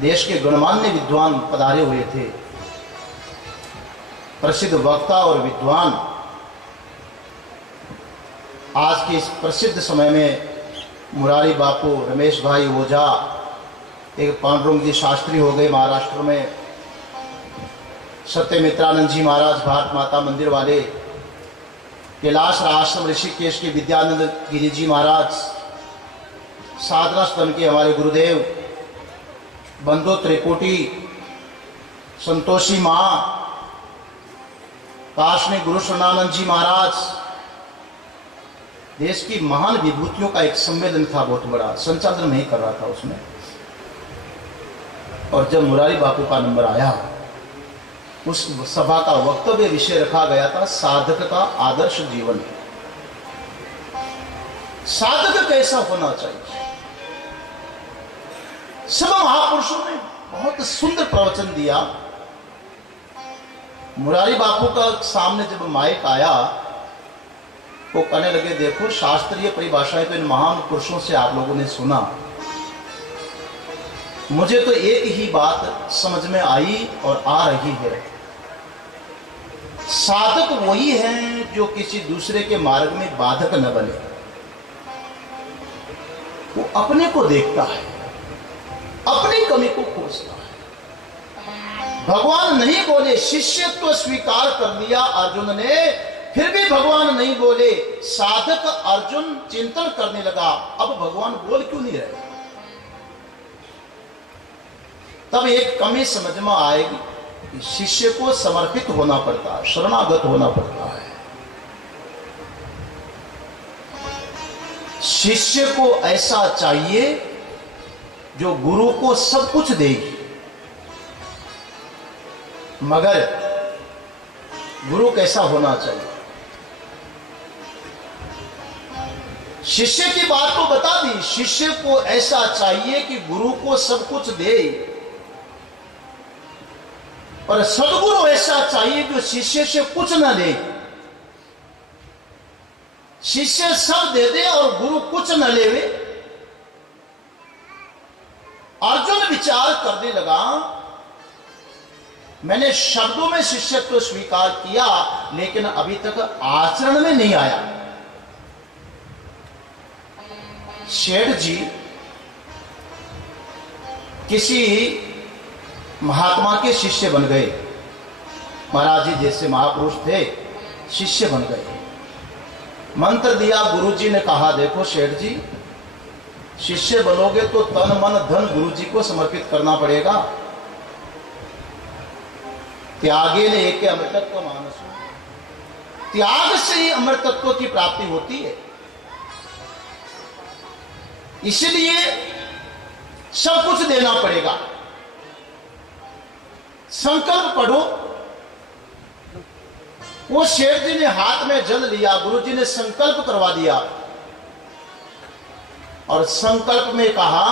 देश के गणमान्य विद्वान पधारे हुए थे, प्रसिद्ध वक्ता और विद्वान। आज के इस प्रसिद्ध समय में मुरारी बापू, रमेश भाई ओझा, एक पांडुरंग जी शास्त्री हो गए महाराष्ट्र में, सत्यमित्रानंद जी महाराज भारत माता मंदिर वाले, कैलाश आश्रम ऋषिकेश के विद्यानंद गिरी जी महाराज, साधना सदन के हमारे गुरुदेव बंदो त्रिकोटी, संतोषी मां, काशनी गुरु शरणानंद जी महाराज। देश की महान विभूतियों का एक सम्मेलन था, बहुत बड़ा। संचालन नहीं कर रहा था उसमें। और जब मुरारी बापू का नंबर आया, उस सभा का वक्तव्य विषय रखा गया था साधक का आदर्श जीवन। साधक कैसा होना चाहिए। सब महापुरुषों ने बहुत सुंदर प्रवचन दिया। मुरारी बापू का सामने जब माइक आया, वो कहने लगे, देखो शास्त्रीय परिभाषाएं तो इन महान पुरुषों से आप लोगों ने सुना, मुझे तो एक ही बात समझ में आई और आ रही है। साधक वही है जो किसी दूसरे के मार्ग में बाधक न बने। वो अपने को देखता है, अपनी कमी को खोजता है। भगवान नहीं बोले, शिष्यत्व स्वीकार कर लिया अर्जुन ने, फिर भी भगवान नहीं बोले। साधक अर्जुन चिंतन करने लगा, अब भगवान बोल क्यों नहीं रहे। तब एक कमी समझ में आएगी कि शिष्य को समर्पित होना पड़ता है, शरणागत होना पड़ता है। शिष्य को ऐसा चाहिए जो गुरु को सब कुछ देगी, मगर गुरु कैसा होना चाहिए। शिष्य की बात तो बता दी। शिष्य को ऐसा चाहिए कि गुरु को सब कुछ दे, पर सदगुरु ऐसा चाहिए जो शिष्य से कुछ न दे। शिष्य सब दे दे और गुरु कुछ न लेवे। अर्जुन विचार करने लगा, मैंने शब्दों में शिष्यत्व स्वीकार किया, लेकिन अभी तक आचरण में नहीं आया। शेठ जी किसी महात्मा के शिष्य बन गए। महाराज जी जैसे महापुरुष थे, शिष्य बन गए। मंत्र दिया, गुरुजी ने कहा, देखो शेठ जी, शिष्य बनोगे तो तन मन धन गुरुजी को समर्पित करना पड़ेगा। त्यागे ने एक अमृतत्व मानस, त्याग से ही अमृतत्व की प्राप्ति होती है। इसलिए सब कुछ देना पड़ेगा। संकल्प पढ़ो। वो शेठ जी ने हाथ में जल लिया, गुरुजी ने संकल्प करवा दिया और संकल्प में कहा,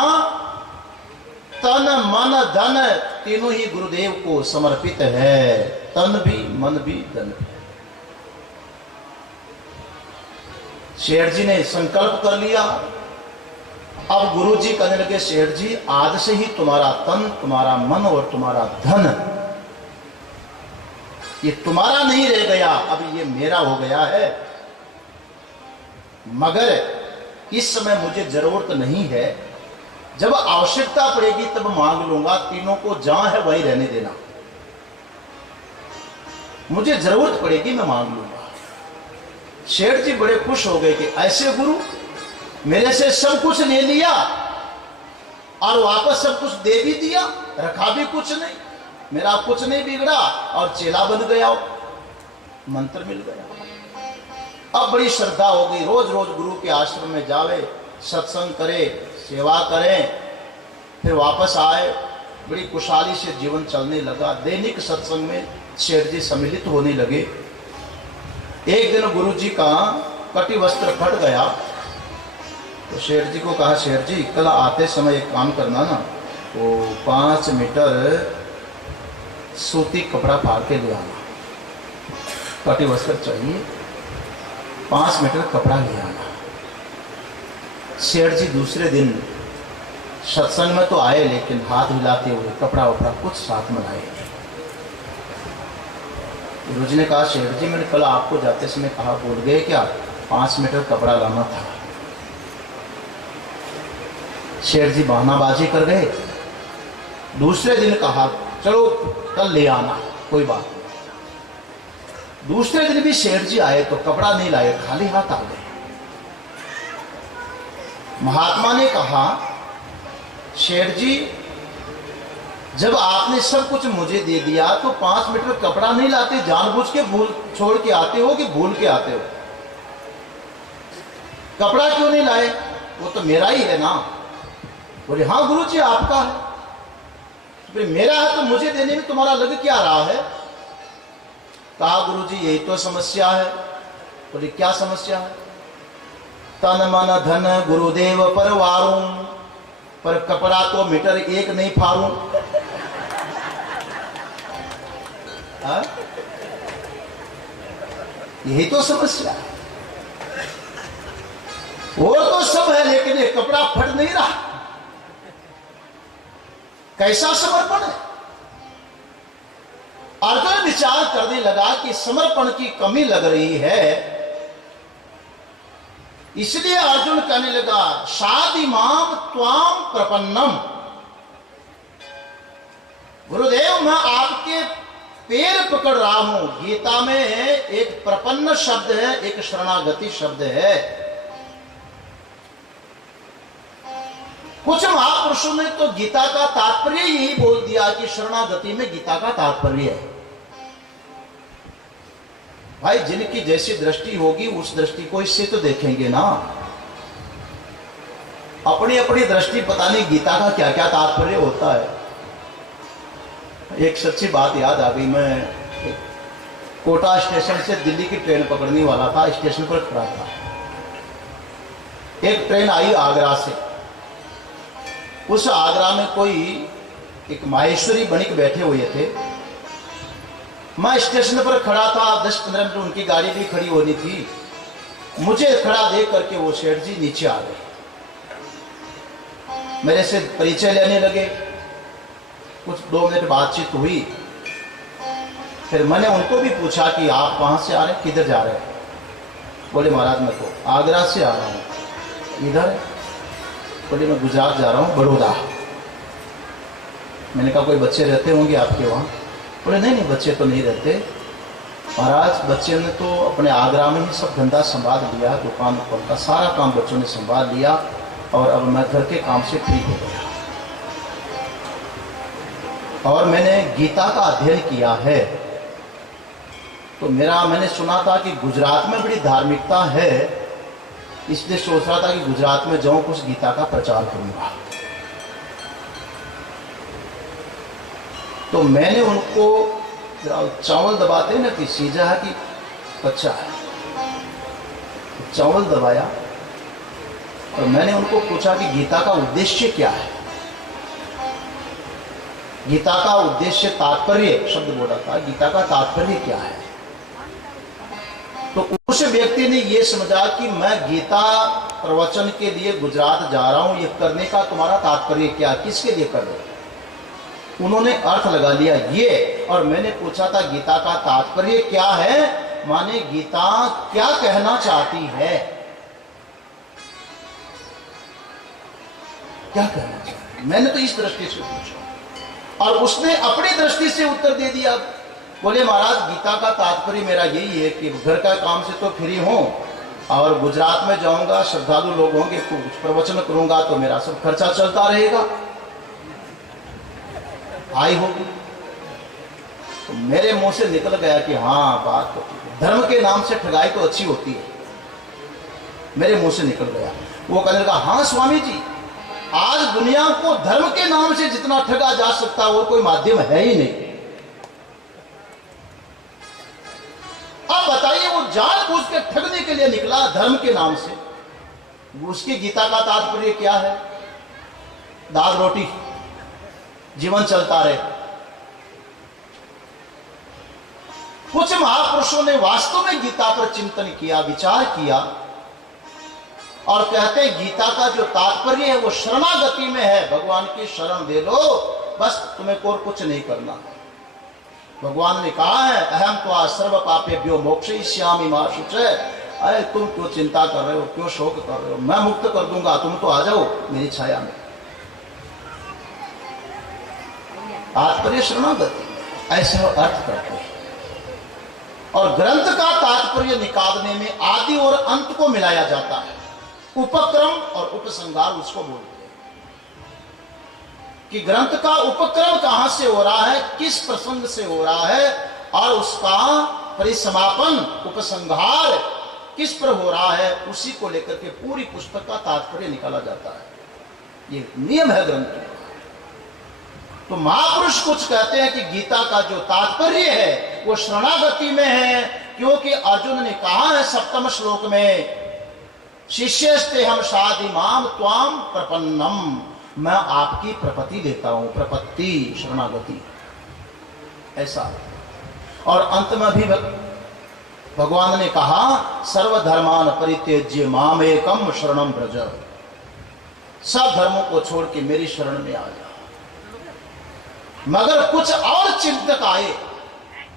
तन मन धन तीनों ही गुरुदेव को समर्पित है। तन भी, मन भी, धन भी। शेठ जी ने संकल्प कर लिया। अब गुरुजी कहने लगे, शेठ जी आज से ही तुम्हारा तन, तुम्हारा मन और तुम्हारा धन ये तुम्हारा नहीं रह गया, अब ये मेरा हो गया है। मगर इस समय मुझे जरूरत नहीं है, जब आवश्यकता पड़ेगी तब मांग लूंगा, तीनों को जहां है वहीं रहने देना, मुझे जरूरत पड़ेगी मैं मांग लूंगा। शेठ जी बड़े खुश हो गए कि ऐसे गुरु, मेरे से सब कुछ ले लिया और वापस सब कुछ दे भी दिया, रखा भी कुछ नहीं, मेरा कुछ नहीं बिगड़ा और चेला बन गया, मंत्र मिल गया। अब बड़ी श्रद्धा हो गई, रोज रोज गुरु के आश्रम में जावे, सत्संग करे, सेवा करें, फिर वापस आए, बड़ी खुशहाली से जीवन चलने लगा। दैनिक सत्संग में शेठ जी सम्मिलित होने लगे। एक दिन गुरु जी का कटी वस्त्र फट गया तो शेठ जी को कहा, शेठ जी कल आते समय एक काम करना ना, वो 5 मीटर सूती कपड़ा फाड़ के ले आना, कटी वस्त्र चाहिए, 5 मीटर कपड़ा ले आना। शेठ जी दूसरे दिन सत्संग में तो आए, लेकिन हाथ हिलाते हुए कपड़ा वपड़ा कुछ साथ में लाए। गुरु जी ने कहा, शेठ जी मैंने कल आपको जाते समय कहा, भूल गए क्या, 5 मीटर कपड़ा लाना था। शेठ जी बहानाबाजी कर गए। दूसरे दिन कहा, चलो कल ले आना, कोई बात नहीं। दूसरे दिन भी शेठ जी आए तो कपड़ा नहीं लाए, खाली हाथ आ गए। महात्मा ने कहा, शेठ जी जब आपने सब कुछ मुझे दे दिया तो 5 मीटर कपड़ा नहीं लाते, जानबूझ के भूल छोड़ के आते हो कि भूल के आते हो? कपड़ा क्यों नहीं लाए? वो तो मेरा ही है ना। बोले, हाँ गुरु जी आपका है। तो मेरा है तो मुझे देने में तुम्हारा लग क्या रहा है? कहा, गुरु जी यही तो समस्या है। बोले, क्या समस्या है? तन मन धन गुरुदेव पर वारूं, पर कपड़ा तो मीटर 1 नहीं फाड़ूं। यही तो समस्या है। वो तो सब है लेकिन ये कपड़ा फट नहीं रहा। कैसा समर्पण है? अर्जुन विचार करने लगा कि समर्पण की कमी लग रही है, इसलिए अर्जुन कहने लगा, साधिमाम त्वाम प्रपन्नम। गुरुदेव मैं आपके पैर पकड़ रहा हूं। गीता में एक प्रपन्न शब्द है, एक शरणागति शब्द है। कुछ महापुरुषों ने तो गीता का तात्पर्य यही बोल दिया कि शरणागति में गीता का तात्पर्य है। भाई जिनकी जैसी दृष्टि होगी उस दृष्टि को इससे तो देखेंगे ना। अपनी अपनी दृष्टि, पता नहीं गीता का क्या क्या तात्पर्य होता है। एक सच्ची बात याद आ गई। मैं कोटा स्टेशन से दिल्ली की ट्रेन पकड़ने वाला था, स्टेशन पर खड़ा था। एक ट्रेन आई आगरा से। उस आगरा में कोई एक माहेश्वरी बणिक बैठे हुए थे। मैं स्टेशन पर खड़ा था, 10-15 मिनट उनकी गाड़ी भी खड़ी होनी थी। मुझे खड़ा देख करके वो सेठ जी नीचे आ गए, मेरे से परिचय लेने लगे। कुछ 2 मिनट बातचीत हुई। फिर मैंने उनको भी पूछा कि आप कहाँ से आ रहे हैं, किधर जा रहे हैं? बोले, महाराज मैं तो आगरा से आ रहा हूँ। इधर? बोले, मैं गुजरात जा रहा हूँ, बड़ौदा। मैंने कहा, कोई बच्चे रहते होंगे आपके वहाँ? बोले, नहीं नहीं बच्चे तो नहीं रहते महाराज, बच्चे ने तो अपने आगरा में ही सब धंधा संभाल लिया, दुकान का सारा काम बच्चों ने संभाल लिया और अब मैं घर के काम से फ्री हो गया। और मैंने गीता का अध्ययन किया है तो मैंने सुना था कि गुजरात में बड़ी धार्मिकता है, इसलिए सोच रहा था कि गुजरात में जाऊं, कुछ गीता का प्रचार करूंगा। तो मैंने उनको चावल दबाते ना कि सीजा है कि कच्चा है, चावल दबाया और मैंने उनको पूछा कि गीता का उद्देश्य क्या है। गीता का उद्देश्य, तात्पर्य शब्द बोला था, गीता का तात्पर्य क्या है? तो उस व्यक्ति ने यह समझा कि मैं गीता प्रवचन के लिए गुजरात जा रहा हूं, ये करने का तुम्हारा तात्पर्य क्या, किसके लिए कर रहे? उन्होंने अर्थ लगा लिया ये। और मैंने पूछा था गीता का तात्पर्य क्या है, माने गीता क्या कहना चाहती है। क्या कहना चाहिए? मैंने तो इस दृष्टि से पूछा और उसने अपनी दृष्टि से उत्तर दे दिया। बोले महाराज गीता का तात्पर्य मेरा यही है कि घर का काम से तो फ्री हूं और गुजरात में जाऊंगा, श्रद्धालु लोग होंगे, कुछ प्रवचन करूंगा तो मेरा सब खर्चा चलता रहेगा, आई होगी। तो मेरे मुंह से निकल गया कि हाँ बात तो ठीक है, धर्म के नाम से ठगाई तो अच्छी होती है। मेरे मुंह से निकल गया। वो कहने लगा हाँ स्वामी जी, आज दुनिया को धर्म के नाम से जितना ठगा जा सकता वो कोई माध्यम है ही नहीं। अब बताइए वो जानबूझ के ठगने के लिए निकला धर्म के नाम से, उसकी गीता का तात्पर्य क्या है? दाल रोटी, जीवन चलता रहे। कुछ महापुरुषों ने वास्तव में गीता पर चिंतन किया, विचार किया और कहते हैं गीता का जो तात्पर्य है वो शरणागति में है। भगवान की शरण दे लो, बस तुम्हें और कुछ नहीं करना। भगवान ने कहा है अहम त्वा सर्व पापेभ्यो मोक्षयिष्यामि मा शुचे। अरे तुम क्यों चिंता कर रहे हो, क्यों शोक कर रहे हो, मैं मुक्त कर दूंगा, तुम तो आ जाओ मेरी छाया में। तात्पर्य शरणागति, ऐसे अर्थ करते हैं। और ग्रंथ का तात्पर्य निकालने में आदि और अंत को मिलाया जाता है। उपक्रम और उपसंहार उसको बोलते हैं कि ग्रंथ का उपक्रम कहां से हो रहा है, किस प्रसंग से हो रहा है और उसका परिसमापन उपसंहार किस पर हो रहा है, उसी को लेकर के पूरी पुस्तक का तात्पर्य निकाला जाता है। ये नियम है ग्रंथ का। तो महापुरुष कुछ कहते हैं कि गीता का जो तात्पर्य है वो शरणागति में है, क्योंकि अर्जुन ने कहा है 7वें श्लोक में शिष्यस्ते हम शादी माम त्वाम प्रपन्नम, मैं आपकी प्रपत्ति देता हूं, प्रपत्ति शरणागति ऐसा। और अंत में भी भगवान ने कहा सर्वधर्मान परित्यज्य माम एकम शरणम व्रज, सब धर्मों को छोड़ के मेरी शरण में आ जा। मगर कुछ और चिंतक आए,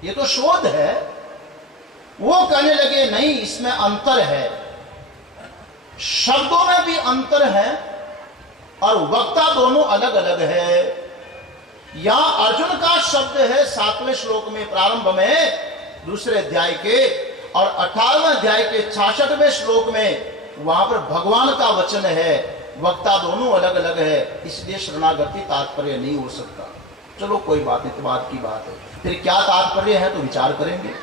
ये तो शोध है, वो कहने लगे नहीं इसमें अंतर है, शब्दों में भी अंतर है और वक्ता दोनों अलग अलग है। या अर्जुन का शब्द है 7वें श्लोक में प्रारंभ में दूसरे अध्याय के, और 18वें अध्याय के 66वें श्लोक में वहां पर भगवान का वचन है, वक्ता दोनों अलग अलग है, इसलिए शरणागति तात्पर्य नहीं हो सकता। चलो कोई बात नहीं, तो बात की बात है, फिर क्या तात्पर्य है तो विचार करेंगे।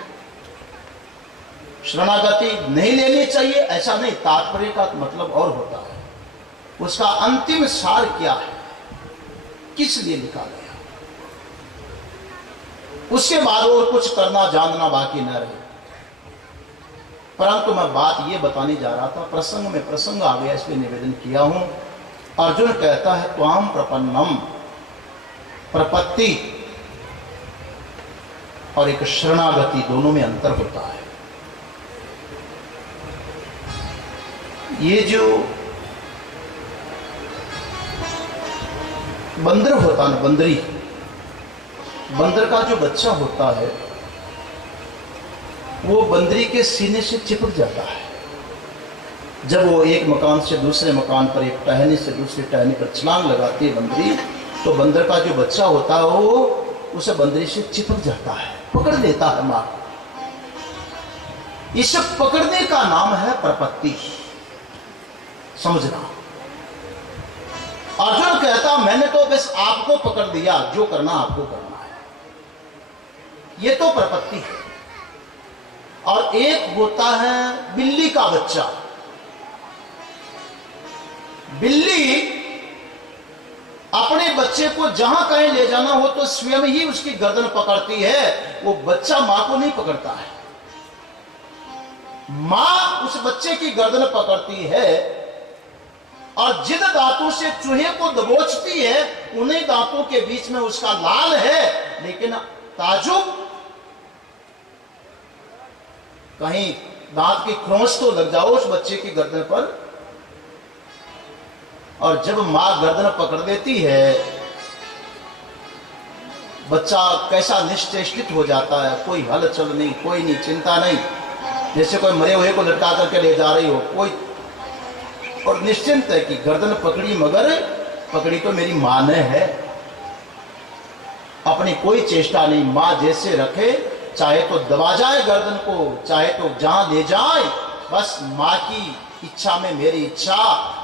शरणागति नहीं लेनी चाहिए ऐसा नहीं, तात्पर्य का मतलब और होता है, उसका अंतिम सार क्या है, किस लिए लिखा गया, उसके बाद और कुछ करना जानना बाकी न रहे। परंतु मैं बात ये बताने जा रहा था, प्रसंग में प्रसंग आ गया इसलिए निवेदन किया हूं। अर्जुन कहता है त्वाम प्रपन्नम, प्रपत्ति और एक शरणागति दोनों में अंतर होता है। ये जो बंदर होता है, बंदरी, बंदर का जो बच्चा होता है वो बंदरी के सीने से चिपक जाता है। जब वो एक मकान से दूसरे मकान पर, एक टहनी से दूसरी टहनी पर छलांग लगाती है बंदरी, तो बंदर का जो बच्चा होता है वो उसे बंदरी से चिपक जाता है, पकड़ लेता है मां। इस पकड़ने का नाम है प्रपत्ति, समझना। अर्जुन कहता मैंने तो बस आपको पकड़ दिया, जो करना आपको करना है, ये तो प्रपत्ति है। और एक होता है बिल्ली का बच्चा। बिल्ली अपने बच्चे को जहां कहीं ले जाना हो तो स्वयं ही उसकी गर्दन पकड़ती है, वो बच्चा मां को नहीं पकड़ता है। मां उस बच्चे की गर्दन पकड़ती है और जिन दांतों से चूहे को दबोचती है उन्हीं दांतों के बीच में उसका लाल है, लेकिन ताजुब कहीं दांत की खरोंच तो लग जाओ उस बच्चे की गर्दन पर। और जब मां गर्दन पकड़ देती है, बच्चा कैसा निश्चेष्टित हो जाता है, कोई हलचल नहीं, कोई नहीं, चिंता नहीं, जैसे कोई मरे हुए को लटका करके ले जा रही हो, कोई, और निश्चिंत है कि गर्दन पकड़ी मगर पकड़ी तो मेरी मां ने है, अपनी कोई चेष्टा नहीं। मां जैसे रखे, चाहे तो दबा जाए गर्दन को, चाहे तो जहां ले जाए, बस मां की इच्छा में मेरी इच्छा,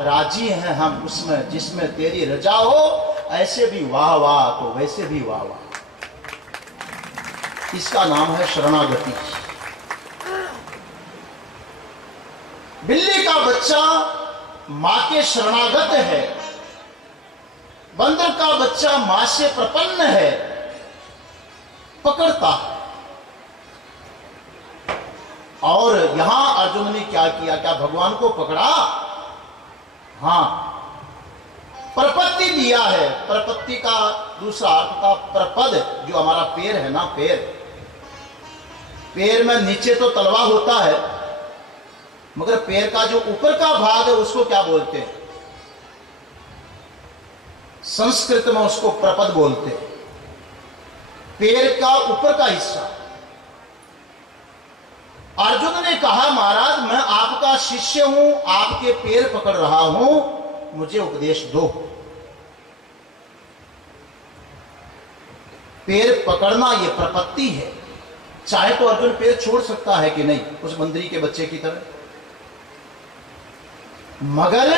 राजी हैं हम उसमें जिसमें तेरी रजा हो। ऐसे भी वाह वाह तो वैसे भी वाह वाह। इसका नाम है शरणागति। बिल्ली का बच्चा मां के शरणागत है, बंदर का बच्चा मां से प्रपन्न है, पकड़ता है। और यहां अर्जुन ने क्या किया? क्या भगवान को पकड़ा? हां, प्रपत्ति दिया है। प्रपत्ति का दूसरा अर्थ था प्रपद, जो हमारा पैर है ना, पैर में नीचे तो तलवा होता है, मगर पैर का जो ऊपर का भाग है उसको क्या बोलते हैं? संस्कृत में उसको प्रपद बोलते हैं। पैर का ऊपर का हिस्सा। अर्जुन ने कहा, महाराज मैं आपका शिष्य हूं, आपके पैर पकड़ रहा हूं, मुझे उपदेश दो। पैर पकड़ना यह प्रपत्ति है। चाहे तो अर्जुन पैर छोड़ सकता है कि नहीं, उस मंत्री के बच्चे की तरह, मगर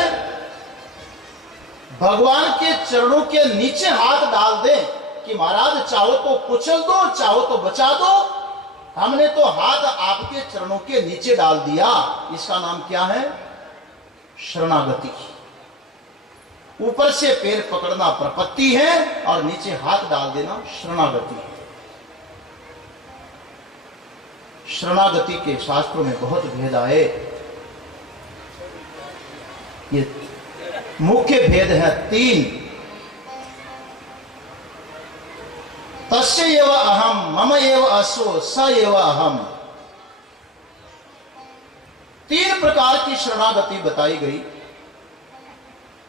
भगवान के चरणों के नीचे हाथ डाल दे कि महाराज चाहो तो कुचल दो, चाहो तो बचा दो, हमने तो हाथ आपके चरणों के नीचे डाल दिया। इसका नाम क्या है? शरणागति। ऊपर से पैर पकड़ना प्रपत्ति है और नीचे हाथ डाल देना शरणागति है। शरणागति के शास्त्रों में बहुत भेद आए। ये मुख्य भेद है 3। तस्य एव अहम, मम एव असो, स एव अहम। 3 प्रकार की शरणागति बताई गई।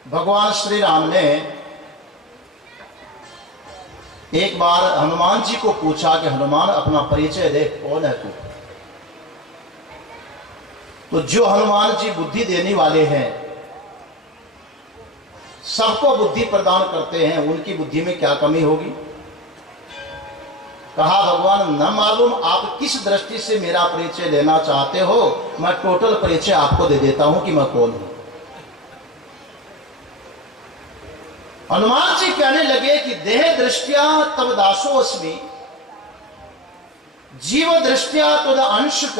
भगवान श्री राम ने एक बार हनुमान जी को पूछा कि हनुमान अपना परिचय दे, कौन है तू? तो जो हनुमान जी बुद्धि देने वाले हैं, सबको बुद्धि प्रदान करते हैं, उनकी बुद्धि में क्या कमी होगी? कहा, भगवान न मालूम आप किस दृष्टि से मेरा परिचय लेना चाहते हो, मैं टोटल परिचय आपको दे देता हूं कि मैं कौन हूं। हनुमान जी कहने लगे कि देह दृष्टिया तब दासो अस्मि, जीव दृष्टिया तुद अंशक,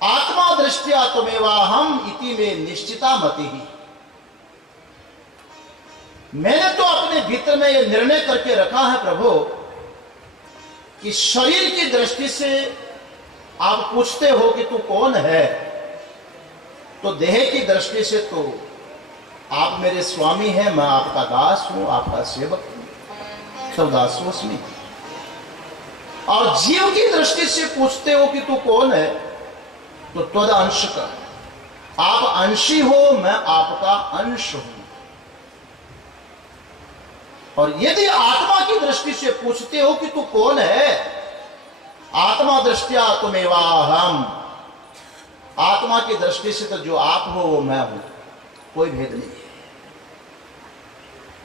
आत्मा दृष्टिया तुमेवा हम इति में निश्चिता मति ही। मैंने तो अपने भीतर में यह निर्णय करके रखा है प्रभु कि शरीर की दृष्टि से आप पूछते हो कि तू कौन है, तो देह की दृष्टि से तो आप मेरे स्वामी हैं, मैं आपका दास हूं, आपका सेवक हूं, सब दासोस्मि। और जीव की दृष्टि से पूछते हो कि तू कौन है, तो त्वद अंश का, आप अंशी हो, मैं आपका अंश हूं। और यदि आत्मा की दृष्टि से पूछते हो कि तू कौन है, आत्मा दृष्टिया तुमेवा हम, आत्मा की दृष्टि से तो जो आप हो वो मैं हूं, कोई भेद नहीं है।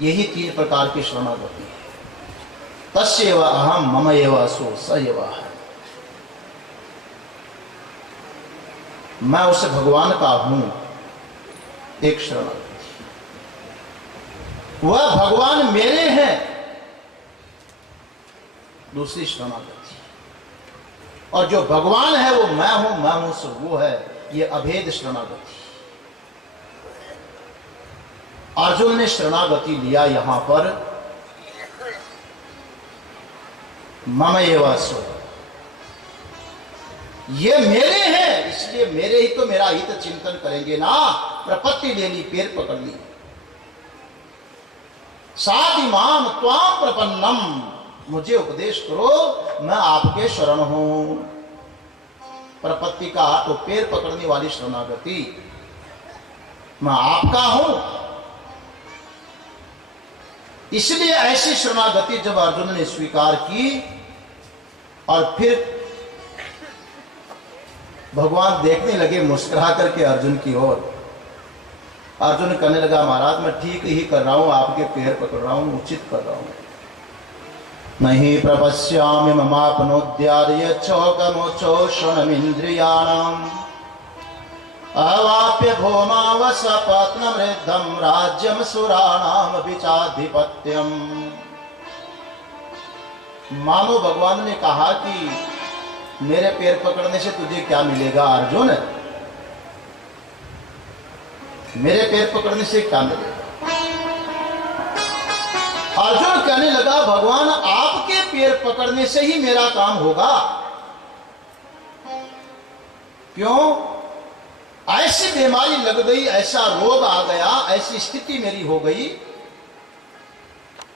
यही 3 प्रकार की शरणागति है। तस्यैव अहम, मम एव असो, स एव अहम। मैं उस भगवान का हूं, एक शरणागति। वह भगवान मेरे हैं, दूसरी शरणागति। और जो भगवान है वो मैं हूं सो वो है, ये अभेद शरणागति। अर्जुन ने शरणागति लिया यहां पर, मम एव असो, ये मेरे हैं, इसलिए मेरे ही तो मेरा हित चिंतन करेंगे ना। प्रपत्ति ले ली, पैर पकड़ ली। साधिमाम त्वाम प्रपन्नम, मुझे उपदेश करो, मैं आपके शरण हूं। प्रपत्ति का तो पैर पकड़ने वाली शरणागति, मैं आपका हूं। इसलिए ऐसी शरणागति जब अर्जुन ने स्वीकार की, और फिर भगवान देखने लगे मुस्कुरा करके अर्जुन की ओर, अर्जुन कहने लगा महाराज मैं ठीक ही कर रहा हूं, आपके पैर पकड़ रहा हूं, उचित कर रहा हूं। नहीं प्रपश्यामि ममापनोद्यार्य चोकमोचोषणमिन्द्रियाणाम् अवाप्य भौमावसपत्नमृद्धं राज्यं सुराणामपि चाधिपत्यम्। मानो भगवान ने कहा कि मेरे पैर पकड़ने से तुझे क्या मिलेगा अर्जुन, मेरे पैर पकड़ने से क्या मिलेगा। अर्जुन कहने लगा भगवान आपके पैर पकड़ने से ही मेरा काम होगा। क्यों? ऐसी बीमारी लग गई, ऐसा रोग आ गया, ऐसी स्थिति मेरी हो गई